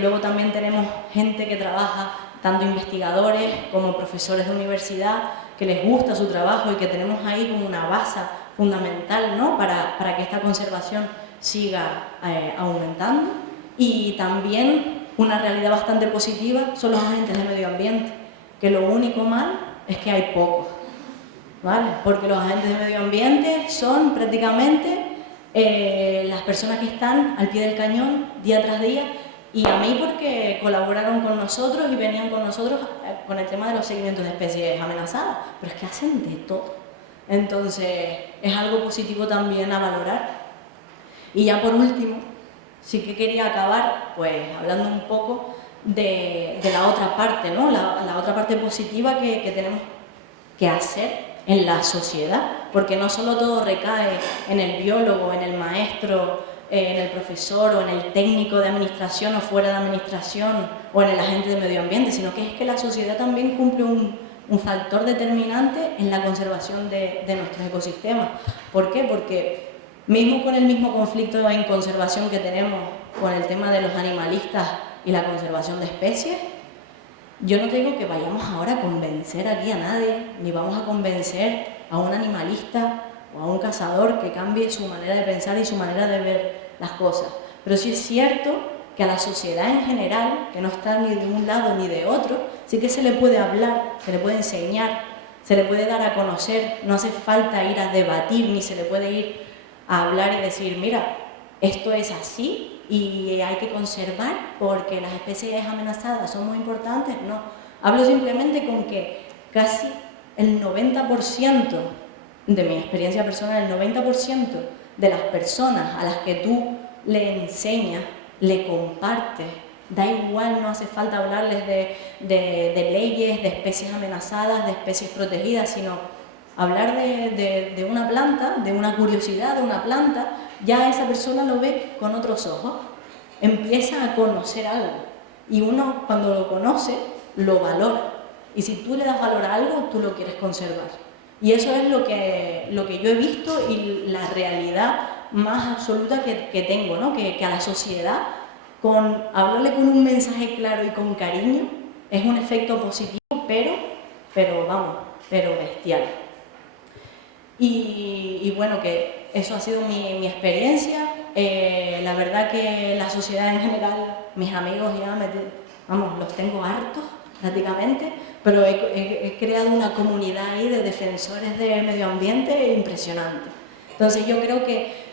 luego también tenemos gente que trabaja, tanto investigadores como profesores de universidad, que les gusta su trabajo y que tenemos ahí como una base fundamental, ¿no? para que esta conservación siga aumentando. Y también una realidad bastante positiva son los agentes de medio ambiente, que lo único mal es que hay pocos. ¿vale? Porque los agentes de medio ambiente son prácticamente las personas que están al pie del cañón día tras día, y a mí porque colaboraron con nosotros y venían con nosotros con el tema de los seguimientos de especies amenazadas, pero es que hacen de todo. Entonces es algo positivo también a valorar. Y ya por último, sí que quería acabar pues hablando un poco de la otra parte, ¿no? La otra parte positiva que tenemos que hacer en la sociedad, porque no solo todo recae en el biólogo, en el maestro, en el profesor o en el técnico de administración o fuera de administración o en el agente de medio ambiente, sino que es que la sociedad también cumple un factor determinante en la conservación de nuestros ecosistemas. ¿Por qué? Porque mismo con el mismo conflicto en conservación que tenemos con el tema de los animalistas y la conservación de especies, yo no digo que vayamos ahora a convencer aquí a nadie, ni vamos a convencer a un animalista o a un cazador que cambie su manera de pensar y su manera de ver las cosas. Pero sí es cierto que a la sociedad en general, que no está ni de un lado ni de otro, sí que se le puede hablar, se le puede enseñar, se le puede dar a conocer, no hace falta ir a debatir, ni se le puede ir a hablar y decir, mira, esto es así y hay que conservar porque las especies amenazadas son muy importantes. No, hablo simplemente con que casi el 90% de mi experiencia personal, el 90% de las personas a las que tú le enseñas, le compartes, da igual, no hace falta hablarles de leyes, de especies amenazadas, de especies protegidas, sino hablar de una planta, de una curiosidad de una planta, ya esa persona lo ve con otros ojos, empieza a conocer algo y uno cuando lo conoce lo valora, y si tú le das valor a algo tú lo quieres conservar, y eso es lo que yo he visto y la realidad más absoluta que tengo, ¿no? Que a la sociedad, con hablarle con un mensaje claro y con cariño, es un efecto positivo, pero bestial. Y bueno, que eso ha sido mi experiencia. La verdad que la sociedad en general, mis amigos ya los tengo hartos prácticamente, pero he creado una comunidad ahí de defensores del medio ambiente impresionante. Entonces yo creo que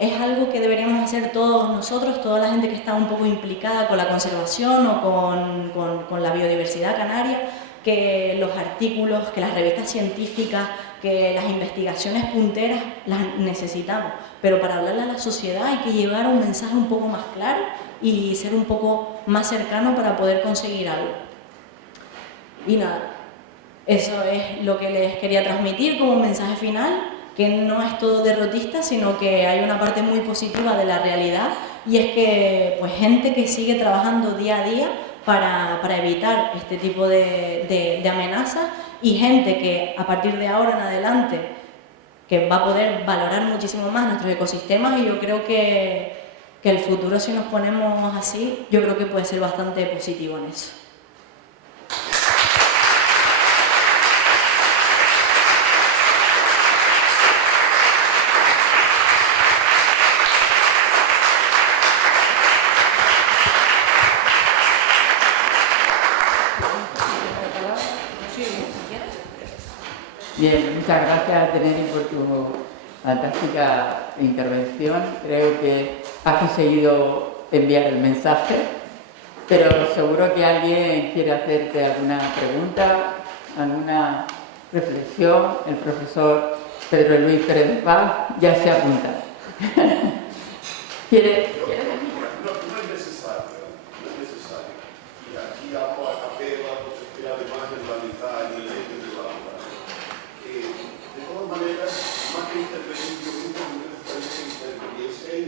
es algo que deberíamos hacer todos nosotros, toda la gente que está un poco implicada con la conservación o con la biodiversidad canaria, que los artículos, que las revistas científicas, que las investigaciones punteras las necesitamos, pero para hablarle a la sociedad hay que llevar un mensaje un poco más claro y ser un poco más cercano para poder conseguir algo. Y nada, eso es lo que les quería transmitir como mensaje final, que no es todo derrotista, sino que hay una parte muy positiva de la realidad, y es que pues gente que sigue trabajando día a día para evitar este tipo de amenazas, y gente que a partir de ahora en adelante que va a poder valorar muchísimo más nuestros ecosistemas, y yo creo que el futuro, si nos ponemos así, yo creo que puede ser bastante positivo en eso. Bien, muchas gracias, Teneri, por tu fantástica intervención. Creo que has conseguido enviar el mensaje, pero seguro que alguien quiere hacerte alguna pregunta, alguna reflexión. El profesor Pedro Luis Pérez de Paz ya se apunta. ¿Quiere? No es necesario, no es necesario. Y aquí hago a capela, porque además en la mitad y el eje de la obra. De todas maneras, más que intervenir, yo mismo me gustaría que interviniesen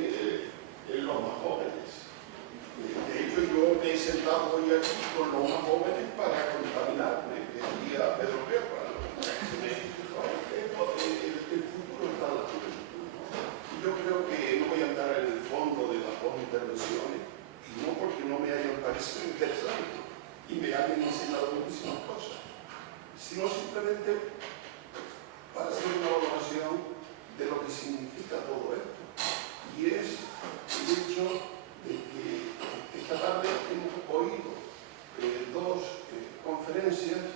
los más jóvenes. De hecho, yo me he sentado hoy aquí con los más jóvenes para contaminarme, decía Pedro Guerra. El futuro está en la juventud. Y yo creo que no voy a andar en el fondo de las dos intervenciones, y no porque no me hayan parecido interesantes y me hayan enseñado muchísimas cosas, sino simplemente para hacer una valoración de lo que significa todo esto. Y es el hecho de que esta tarde hemos oído dos conferencias,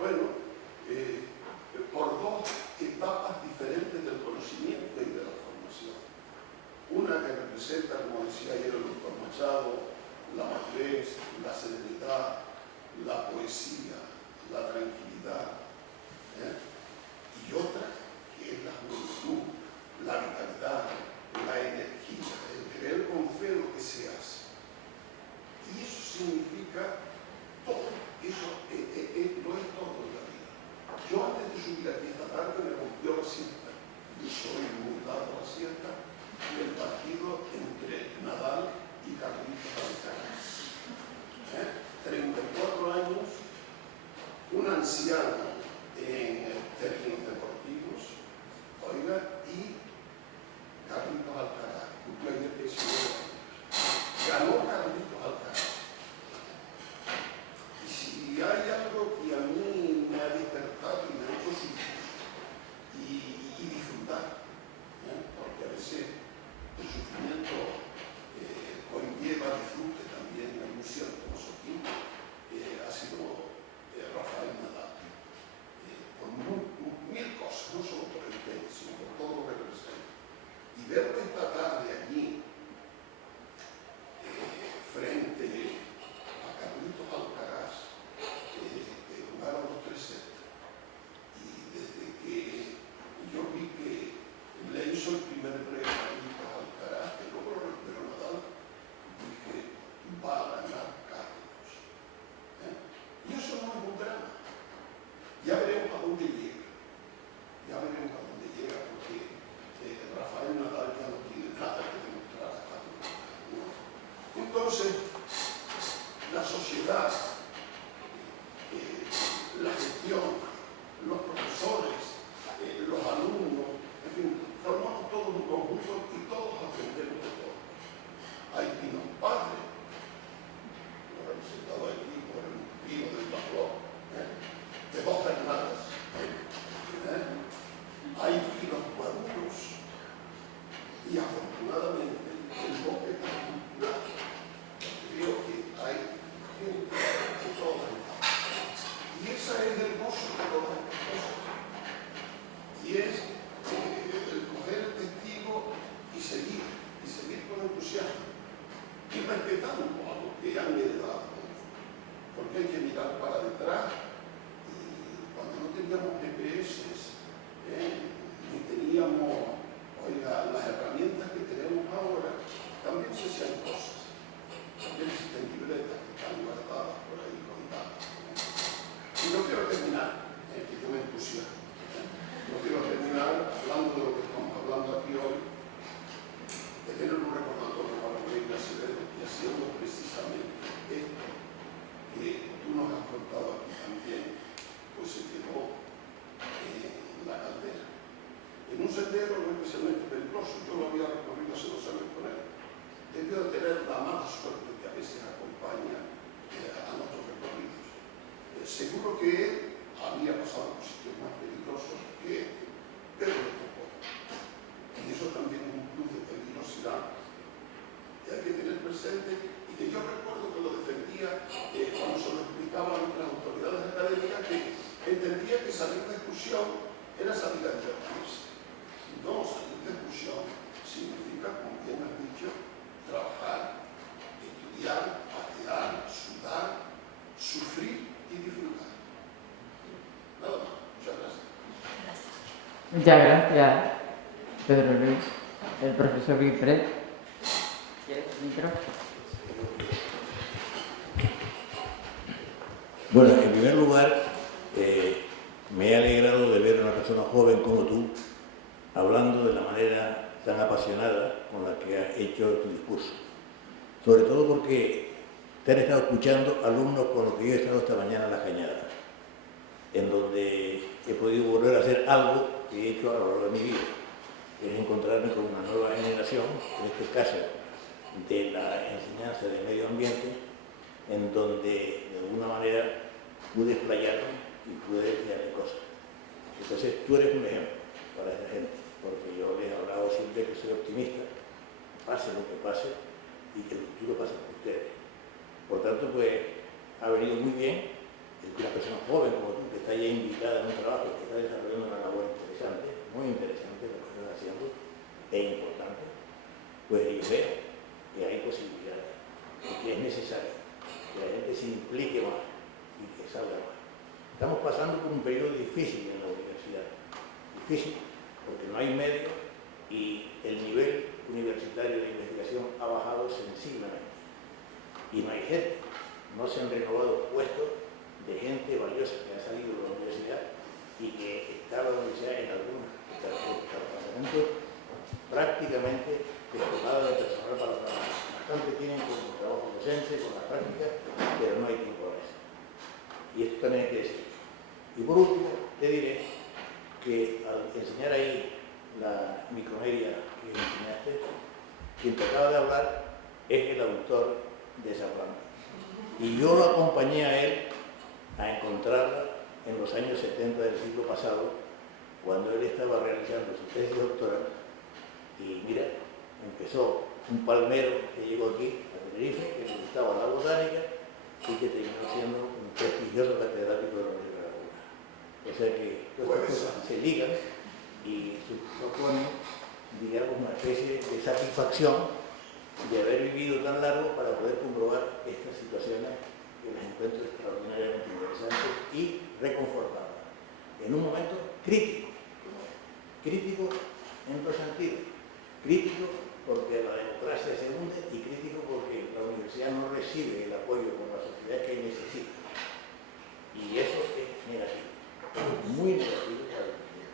bueno, la madurez, la serenidad, la poesía, la tranquilidad, y otra que es la juventud, la vitalidad, la energía, el creer con fe lo que se hace. Y eso significa todo, eso lo es todo en la vida. Yo antes de subir aquí esta tarde me rompió la siesta. Yo soy muy dado a la siesta del partido entre Nadal y Carlitos Alcaraz. 34 años, un anciano en términos deportivos, oiga, y Carlitos Alcaraz, cumpleaños de 19 años. Ganó Carlitos Alcaraz. Y si hay algo que a mí me ha despertado y me ha hecho sufrir y disfrutar, porque a veces el sufrimiento conlleva disfrute también, hay un cierto masoquismo, ha sido Rafael Nadal. Por mil cosas, no solo por el tenis, sino por todo lo que representa. Y verlo esta tarde allí, frente a Carlitos Alcaraz, que jugaron los 3 sets, y desde que yo vi que le hizo el primer break a Carlitos Alcaraz, que luego lo recuperó Nadal, dije, va a ganar Carlos. Y eso no es un drama. Ya veremos a dónde llega. Ya veremos a dónde llega, porque Rafael Nadal ya no tiene nada que demostrar a Carlos. Entonces, la sociedad, la gestión, los profesores, los alumnos, en fin, formamos todos un conjunto y todos aprendemos de todo. Ahí vino un padre, lo representado aquí por el vino del Bacló, de 2 hermanas. Hay vinos maduros y afortunadamente el bosque cultural. Creo que hay gente de todas las. Y ese es el gozo de todas estas cosas. Y es el coger el testigo y seguir con entusiasmo. Y respetando a los que han heredado. Porque hay que mirar para detrás. Y cuando no teníamos GPS, ni teníamos, oiga, las herramientas que tenemos ahora, también se hacían cosas. También existen libretas que están guardadas por ahí contadas. Y no quiero terminar, que yo me entusiasmo. No quiero terminar hablando de lo que estamos hablando aquí hoy, de tener un recordatorio para Reina Acevedo y haciendo precisamente esto que tú nos has contado aquí también, pues se quedó en la caldera. En un sendero no especialmente peligroso, yo lo había recorrido hace 2 años con él. Debió de tener la mala suerte que a veces acompaña a nuestros recorridos. Seguro que él había pasado por sitios más peligrosos que este, pero le tocó. Y eso también es un plus de peligrosidad que hay que tener presente y que yo recuerdo que lo defendía cuando se lo explicaba a nuestras autoridades académicas, que entendía que salir de excursión era salir a divertirse. No, salir de excursión significa, como bien has dicho, trabajar, estudiar, patear, sudar, sufrir y disfrutar. Nada más. Muchas gracias. Muchas gracias, Pedro Luis. El profesor Guifred. ¿Quieres el micro? Bueno, en primer lugar, me he alegrado de ver a una persona joven como tú hablando de la manera tan apasionada con la que has hecho tu discurso. Sobre todo porque te han estado escuchando alumnos con los que yo he estado esta mañana en la cañada, en donde he podido volver a hacer algo que he hecho a lo largo de mi vida, que es encontrarme con una nueva generación, en este caso de la enseñanza de medio ambiente, en donde de alguna manera pude explayarme y pude enseñarle cosas. Entonces tú eres un ejemplo para esa gente, porque yo les he hablado siempre que soy optimista, pase lo que pase y que el futuro pase por ustedes. Por tanto, pues ha venido muy bien que una persona joven como tú, que está ya invitada en un trabajo, que está desarrollando una labor interesante, muy interesante lo que estás haciendo, e importante, pues ellos vean que hay posibilidades, que que es necesario que la gente se implique más y que salga más. Estamos pasando por un periodo difícil en la universidad, difícil porque no hay medios y el nivel universitario de investigación ha bajado sensiblemente y no hay gente, no se han renovado puestos de gente valiosa que ha salido de la universidad y que está en la universidad en algunos departamentos prácticamente descolgada de personal para trabajar. Bastante tienen con el trabajo docente, con la práctica, pero no hay tiempo para eso. Y esto también hay que decir. Y por último, te diré que al enseñar ahí la micromedia que enseñaste, quien te acaba de hablar es el autor de esa planta. Y yo lo acompañé a él a encontrarla en los años 70 del siglo pasado, cuando él estaba realizando su tesis doctoral. Y mira, empezó un palmero que llegó aquí, a Tenerife, que le gustaba la botánica y que terminó siendo un prestigioso catedrático de la Universidad de La Laguna. O sea que todas estas cosas se ligan y suponen, digamos, una especie de satisfacción de haber vivido tan largo para poder comprobar estas situaciones que las encuentro extraordinariamente interesantes y reconfortadas. En un momento crítico en dos sentidos. Crítico porque la democracia se hunde y crítico porque la universidad no recibe el apoyo por la sociedad que necesita. Y eso es negativo, muy negativo para la sociedad.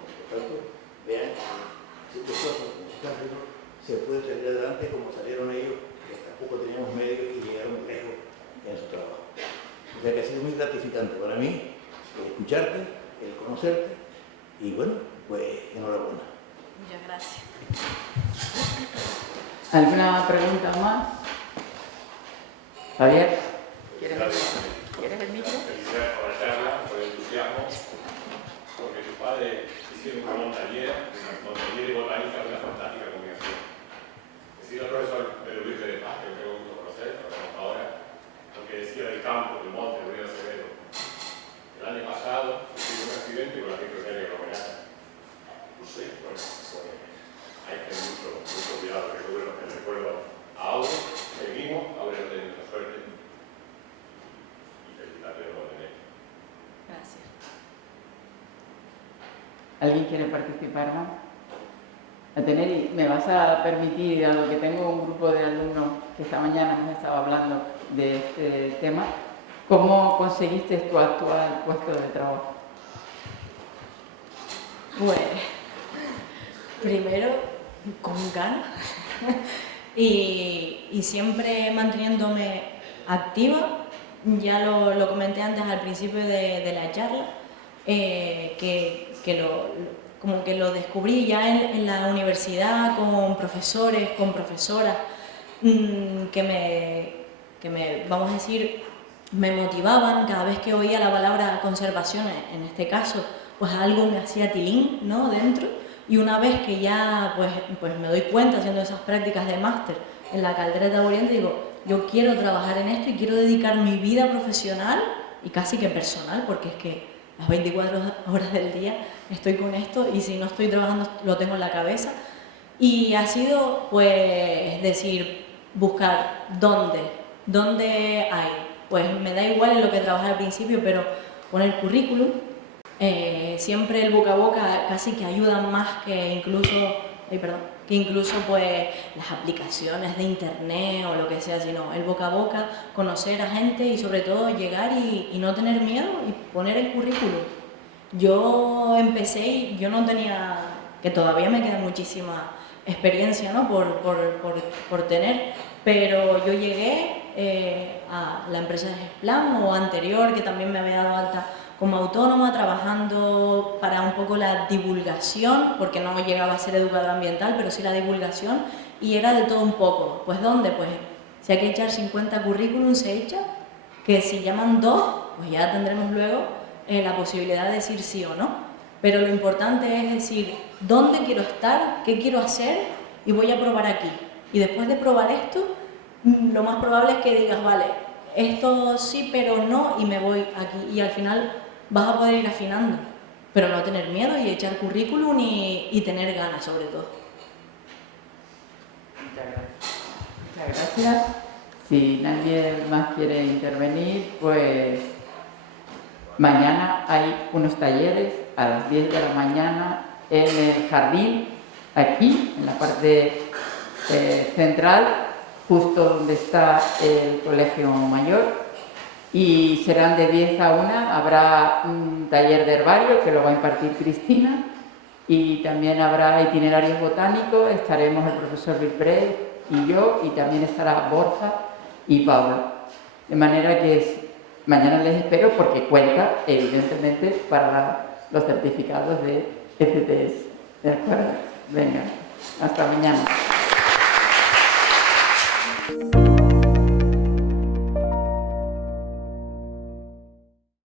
Por lo tanto, vean que estas cosas como están haciendo se pueden salir adelante como salieron ellos, que tampoco teníamos medios y llegaron lejos en su trabajo. O sea que ha sido muy gratificante para mí escucharte, el conocerte y bueno, pues enhorabuena. Muchas gracias. ¿Alguna pregunta más? Javier, ¿quieres el micro? Felicidades por la charla, por el entusiasmo, porque tu padre hicieron una montañera y botánica de una fantástica combinación. Decía el profesor Pedro Luis de Paz, que me tengo mucho conocer, lo conozco ahora, lo que decía del campo, del monte, del río Acevedo. El año pasado sufrí un accidente con la micromedia aglomerada. No sé, bueno, pues hay que tener mucho cuidado, que el recuerdo a Auro, seguimos, ahora no tenemos mucha suerte. Y felicitarte de lo tener. Gracias. ¿Alguien quiere participar más? Ateneri, ¿me vas a permitir, dado que tengo un grupo de alumnos que esta mañana hemos estado hablando de este tema, cómo conseguiste tu actual puesto de trabajo? Pues, primero, con ganas y siempre manteniéndome activa. Ya lo comenté antes al principio de la charla, como que lo descubrí ya en la universidad con profesores, con profesoras que me, vamos a decir, me motivaban cada vez que oía la palabra conservación, en este caso, pues algo me hacía tilín, ¿no?, dentro. Y una vez que ya pues me doy cuenta haciendo esas prácticas de máster en la Caldereta de Oriente, digo, yo quiero trabajar en esto y quiero dedicar mi vida profesional y casi que personal, porque es que las 24 horas del día estoy con esto y si no estoy trabajando lo tengo en la cabeza. Y ha sido, pues, decir, buscar dónde hay. Pues me da igual en lo que trabajé al principio, pero poner currículum. Siempre el boca a boca casi que ayuda más que incluso pues las aplicaciones de internet o lo que sea, sino el boca a boca, conocer a gente y sobre todo llegar y no tener miedo y poner el currículum. Yo empecé y yo no tenía, que todavía me queda muchísima experiencia, ¿no?, por tener, pero yo llegué a la empresa de Gesplan o anterior, que también me había dado alta como autónoma, trabajando para un poco la divulgación, porque no llegaba a ser educadora ambiental, pero sí la divulgación, y era de todo un poco. Pues ¿dónde? Pues si hay que echar 50 currículums, se echa, que si llaman 2, pues ya tendremos luego la posibilidad de decir sí o no. Pero lo importante es decir, ¿dónde quiero estar? ¿Qué quiero hacer? Y voy a probar aquí. Y después de probar esto, lo más probable es que digas, vale, esto sí, pero no, y me voy aquí. Y al final vas a poder ir afinando, pero no tener miedo y echar currículum y tener ganas sobre todo. Muchas gracias. Si nadie más quiere intervenir, pues mañana hay unos talleres a las 10 de la mañana en el jardín, aquí, en la parte central, justo donde está el colegio mayor, y serán de 10 a 1. Habrá un taller de herbario que lo va a impartir Cristina, y también habrá itinerarios botánicos. Estaremos el profesor Vilpré y yo, y también estará Borja y Pablo. De manera que mañana les espero, porque cuenta evidentemente para los certificados de ECTS. ¿De acuerdo? Venga, hasta mañana.